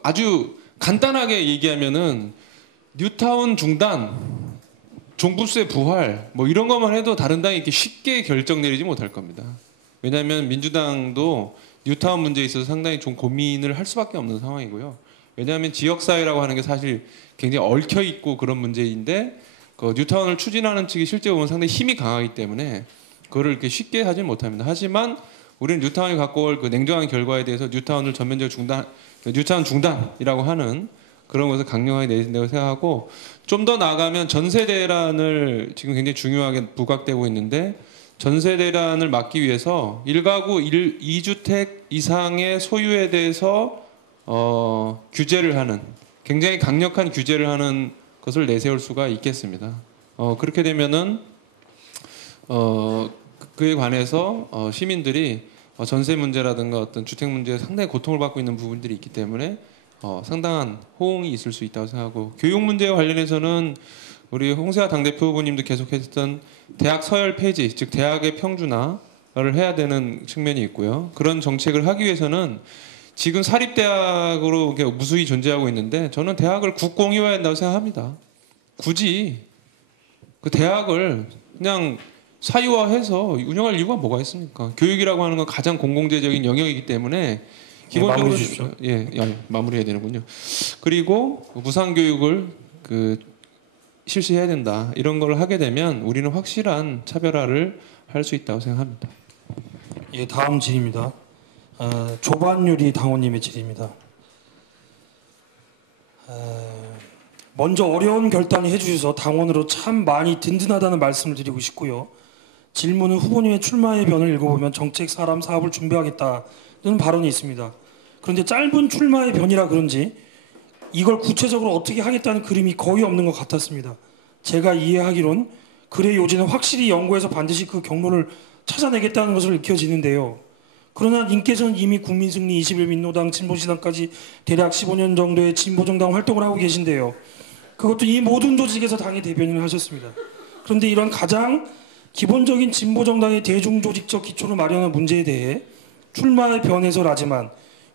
아주 간단하게 얘기하면은 뉴타운 중단, 종부세 부활 뭐 이런 것만 해도 다른 당이 이렇게 쉽게 결정 내리지 못할 겁니다. 왜냐하면 민주당도 뉴타운 문제에 있어서 상당히 좀 고민을 할 수밖에 없는 상황이고요. 왜냐하면 지역사회라고 하는 게 사실 굉장히 얽혀 있고 그런 문제인데 그 뉴타운을 추진하는 측이 실제 보면 상당히 힘이 강하기 때문에 그거를 이렇게 쉽게 하지는 못합니다. 하지만 우리는 뉴타운이 갖고 올 그 냉정한 결과에 대해서 뉴타운을 전면적으로 뉴타운 중단이라고 하는 그런 것을 강력하게 내린다고 생각하고, 좀 더 나아가면 전세 대란을 지금 굉장히 중요하게 부각되고 있는데 전세 대란을 막기 위해서 1가구 2주택 이상의 소유에 대해서 규제를 하는, 굉장히 강력한 규제를 하는 것을 내세울 수가 있겠습니다. 그렇게 되면은 그에 관해서 시민들이 전세 문제라든가 어떤 주택 문제에 상당히 고통을 받고 있는 부분들이 있기 때문에 상당한 호응이 있을 수 있다고 생각하고, 교육 문제와 관련해서는 우리 홍세화 당대표 후보님도 계속했던 대학 서열 폐지, 즉 대학의 평준화를 해야 되는 측면이 있고요. 그런 정책을 하기 위해서는 지금 사립대학으로 무수히 존재하고 있는데 저는 대학을 국공유화해야 한다고 생각합니다. 굳이 그 대학을 그냥 사유화해서 운영할 이유가 뭐가 있습니까? 교육이라고 하는 건 가장 공공재적인 영역이기 때문에 기본적으로 마무리해 주십시오. 마무리해야 되는군요. 그리고 무상교육을 실시해야 된다. 이런 걸 하게 되면 우리는 확실한 차별화를 할 수 있다고 생각합니다. 예, 다음 질의입니다. 조반유리 당원님의 질의입니다. 먼저 어려운 결단을 해주셔서 당원으로 참 많이 든든하다는 말씀을 드리고 싶고요. 질문은 후보님의 출마의 변을 읽어보면 정책, 사람, 사업을 준비하겠다는 발언이 있습니다. 그런데 짧은 출마의 변이라 그런지 이걸 구체적으로 어떻게 하겠다는 그림이 거의 없는 것 같았습니다. 제가 이해하기론 글의 요지는 확실히 연구해서 반드시 그 경로를 찾아내겠다는 것으로 읽혀지는데요. 그러나 님께서는 이미 국민승리 21민노당 진보시당까지 대략 15년 정도의 진보정당 활동을 하고 계신데요. 그것도 이 모든 조직에서 당의 대변인을 하셨습니다. 그런데 이런 가장 기본적인 진보정당의 대중조직적 기초를 마련한 문제에 대해 출마의 변해서라지만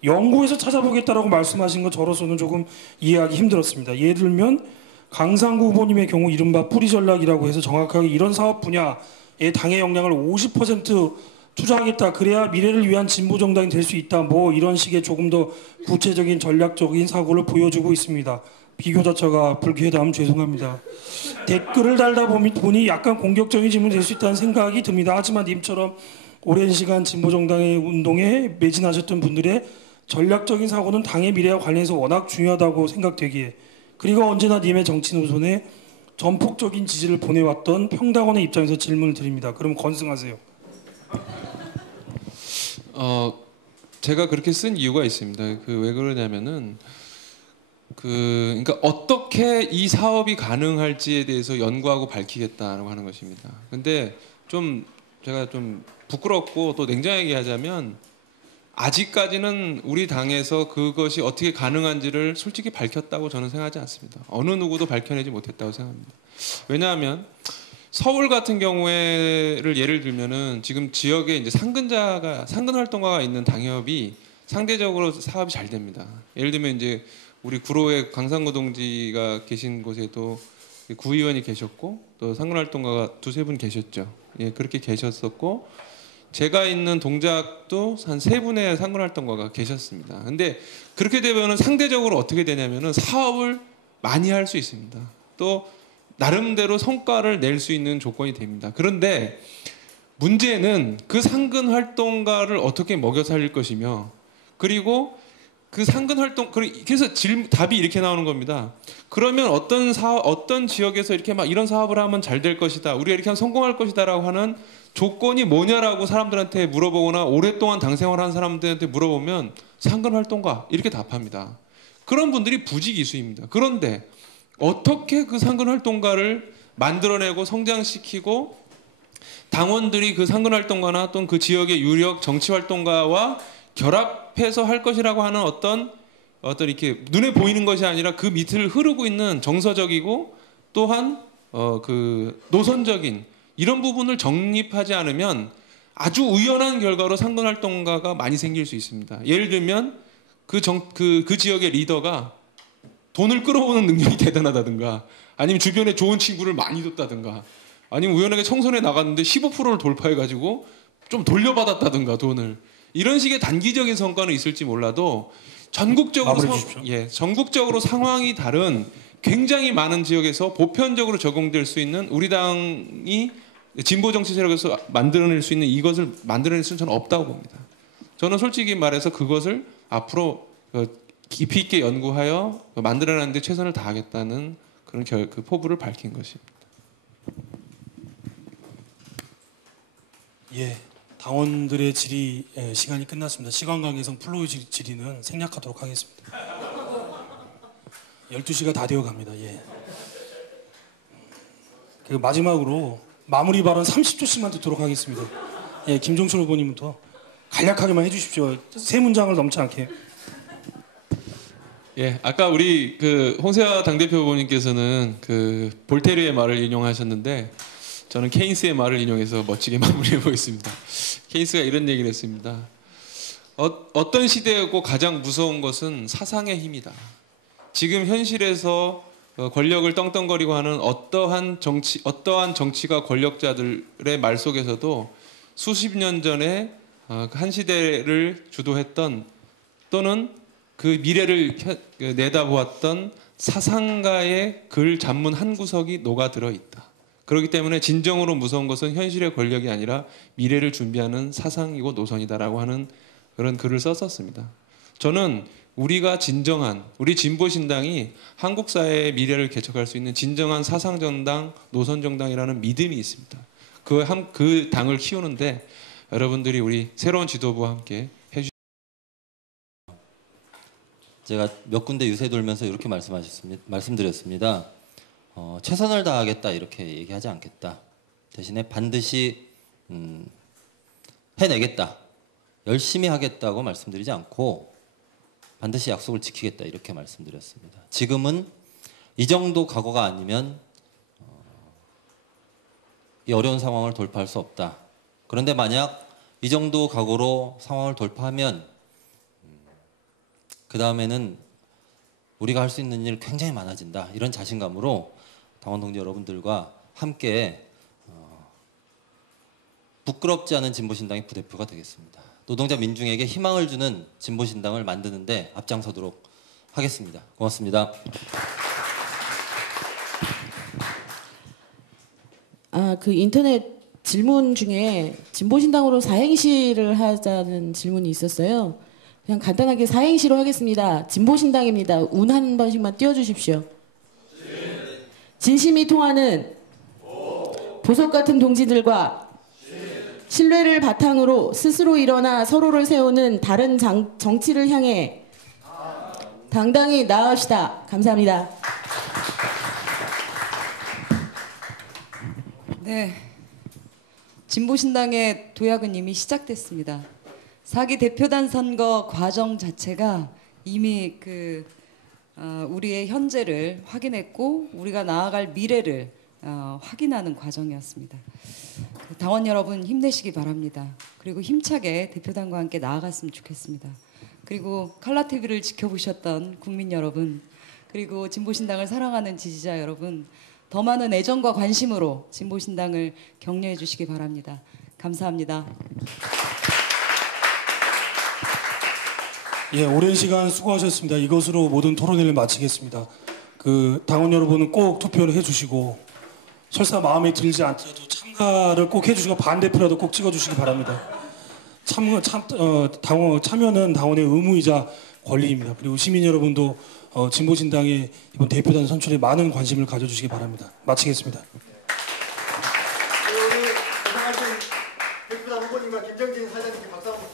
연구해서 찾아보겠다라고 말씀하신 것 저로서는 조금 이해하기 힘들었습니다. 예를 들면 강상구 후보님의 경우 이른바 뿌리 전략이라고 해서 정확하게 이런 사업 분야에 당의 역량을 50% 투자하겠다. 그래야 미래를 위한 진보 정당이 될 수 있다. 뭐 이런 식의 조금 더 구체적인 전략적인 사고를 보여주고 있습니다. 비교 자체가 불쾌하다면 죄송합니다. 댓글을 달다 보니 약간 공격적인 질문이 될 수 있다는 생각이 듭니다. 하지만 님처럼 오랜 시간 진보 정당의 운동에 매진하셨던 분들의 전략적인 사고는 당의 미래와 관련해서 워낙 중요하다고 생각되기에, 그리고 언제나 님의 정치 노선에 전폭적인 지지를 보내왔던 평당원의 입장에서 질문을 드립니다. 그럼 건승하세요. 제가 그렇게 쓴 이유가 있습니다. 그 왜 그러냐면은 그러니까 어떻게 이 사업이 가능할지에 대해서 연구하고 밝히겠다라고 하는 것입니다. 근데 좀 제가 좀 부끄럽고 또 냉정하게 얘기하자면 아직까지는 우리 당에서 그것이 어떻게 가능한지를 솔직히 밝혔다고 저는 생각하지 않습니다. 어느 누구도 밝혀내지 못했다고 생각합니다. 왜냐하면 서울 같은 경우에를 예를 들면은 지금 지역에 이제 상근 활동가가 있는 당협이 상대적으로 사업이 잘 됩니다. 예를 들면 이제 우리 구로에 강상구 동지가 계신 곳에도 구의원이 계셨고 또 상근 활동가가 두세 분 계셨죠. 예, 그렇게 계셨었고 제가 있는 동작도 한 세 분의 상근 활동가가 계셨습니다. 근데 그렇게 되면은 상대적으로 어떻게 되냐면은 사업을 많이 할 수 있습니다. 또 나름대로 성과를 낼 수 있는 조건이 됩니다. 그런데 문제는 그 상근 활동가를 어떻게 먹여 살릴 것이며, 그리고 그 상근 활동, 그래서 답이 이렇게 나오는 겁니다. 그러면 어떤 지역에서 이렇게 막 이런 사업을 하면 잘 될 것이다, 우리가 이렇게 하면 성공할 것이다라고 하는 조건이 뭐냐라고 사람들한테 물어보거나 오랫동안 당 생활하는 사람들한테 물어보면 상근 활동가 이렇게 답합니다. 그런 분들이 부지기수입니다. 그런데 어떻게 그 상근 활동가를 만들어내고 성장시키고 당원들이 그 상근 활동가나 또는 그 지역의 유력 정치 활동가와 결합해서 할 것이라고 하는 어떤 이렇게 눈에 보이는 것이 아니라 그 밑을 흐르고 있는 정서적이고 또한 그 노선적인 이런 부분을 정립하지 않으면 아주 우연한 결과로 상근 활동가가 많이 생길 수 있습니다. 예를 들면 그 지역의 리더가 돈을 끌어오는 능력이 대단하다든가, 아니면 주변에 좋은 친구를 많이 뒀다든가, 아니면 우연하게 청선에 나갔는데 15%를 돌파해가지고 좀 돌려받았다든가 돈을, 이런 식의 단기적인 성과는 있을지 몰라도 전국적으로 상황이 다른 굉장히 많은 지역에서 보편적으로 적용될 수 있는 우리 당이 진보 정치 세력에서 만들어낼 수 있는 이것을 만들어낼 수는 저는 없다고 봅니다. 저는 솔직히 말해서 그것을 앞으로 깊이 있게 연구하여 만들어내는 데 최선을 다하겠다는 그런 그 포부를 밝힌 것입니다. 예, 당원들의 질의 시간이 끝났습니다. 시간 관계상 플로우 질의는 생략하도록 하겠습니다. 12시가 다 되어 갑니다. 예. 그리고 마지막으로 마무리 발언 30초씩만 듣도록 하겠습니다. 예, 김종철 후보님부터 간략하게만 해주십시오. 세 문장을 넘지 않게. 예, 아까 우리 그 홍세화 당대표 후보님께서는 그 볼테르의 말을 인용하셨는데 저는 케인스의 말을 인용해서 멋지게 마무리해 보겠습니다. 케인스가 이런 얘기를 했습니다. 어떤 시대였고 가장 무서운 것은 사상의 힘이다. 지금 현실에서 권력을 떵떵거리고 하는 어떠한 정치가 권력자들의 말 속에서도 수십 년 전에 한 시대를 주도했던 또는 그 미래를 내다보았던 사상가의 글 잡문 한 구석이 녹아들어 있다. 그렇기 때문에 진정으로 무서운 것은 현실의 권력이 아니라 미래를 준비하는 사상이고 노선이다라고 하는 그런 글을 썼었습니다. 저는 우리가 우리 진보신당이 한국 사회의 미래를 개척할 수 있는 진정한 사상정당, 노선정당이라는 믿음이 있습니다. 그 당을 키우는데 여러분들이 우리 새로운 지도부와 함께 제가 몇 군데 유세 돌면서 이렇게 말씀드렸습니다. 최선을 다하겠다 이렇게 얘기하지 않겠다. 대신에 반드시 해내겠다. 열심히 하겠다고 말씀드리지 않고 반드시 약속을 지키겠다 이렇게 말씀드렸습니다. 지금은 이 정도 각오가 아니면 이 어려운 상황을 돌파할 수 없다. 그런데 만약 이 정도 각오로 상황을 돌파하면 그 다음에는 우리가 할 수 있는 일 굉장히 많아진다. 이런 자신감으로 당원 동지 여러분들과 함께 부끄럽지 않은 진보신당의 부대표가 되겠습니다. 노동자 민중에게 희망을 주는 진보신당을 만드는데 앞장서도록 하겠습니다. 고맙습니다. 그 인터넷 질문 중에 진보신당으로 사행시를 하자는 질문이 있었어요. 그냥 간단하게 사행시로 하겠습니다. 진보신당입니다. 운 한 번씩만 띄워주십시오. 진심이 통하는 보석 같은 동지들과 신뢰를 바탕으로 스스로 일어나 서로를 세우는 다른 정치를 향해 당당히 나아갑시다. 감사합니다. 네, 진보신당의 도약은 이미 시작됐습니다. 4기 대표단 선거 과정 자체가 이미 우리의 현재를 확인했고 우리가 나아갈 미래를 확인하는 과정이었습니다. 당원 여러분 힘내시기 바랍니다. 그리고 힘차게 대표단과 함께 나아갔으면 좋겠습니다. 그리고 칼라TV를 지켜보셨던 국민 여러분, 그리고 진보신당을 사랑하는 지지자 여러분, 더 많은 애정과 관심으로 진보신당을 격려해 주시기 바랍니다. 감사합니다. 예, 오랜 시간 수고하셨습니다. 이것으로 모든 토론회를 마치겠습니다. 당원 여러분은 꼭 투표를 해주시고 설사 마음에 들지 않더라도 참가를 꼭 해주시고 반대표라도 꼭 찍어주시기 바랍니다. 참여는 당원의 의무이자 권리입니다. 그리고 시민 여러분도 진보신당의 이번 대표단 선출에 많은 관심을 가져주시기 바랍니다. 마치겠습니다. 우리 고생하신 대표단 후보님과 김정진 사장님께 박수 한번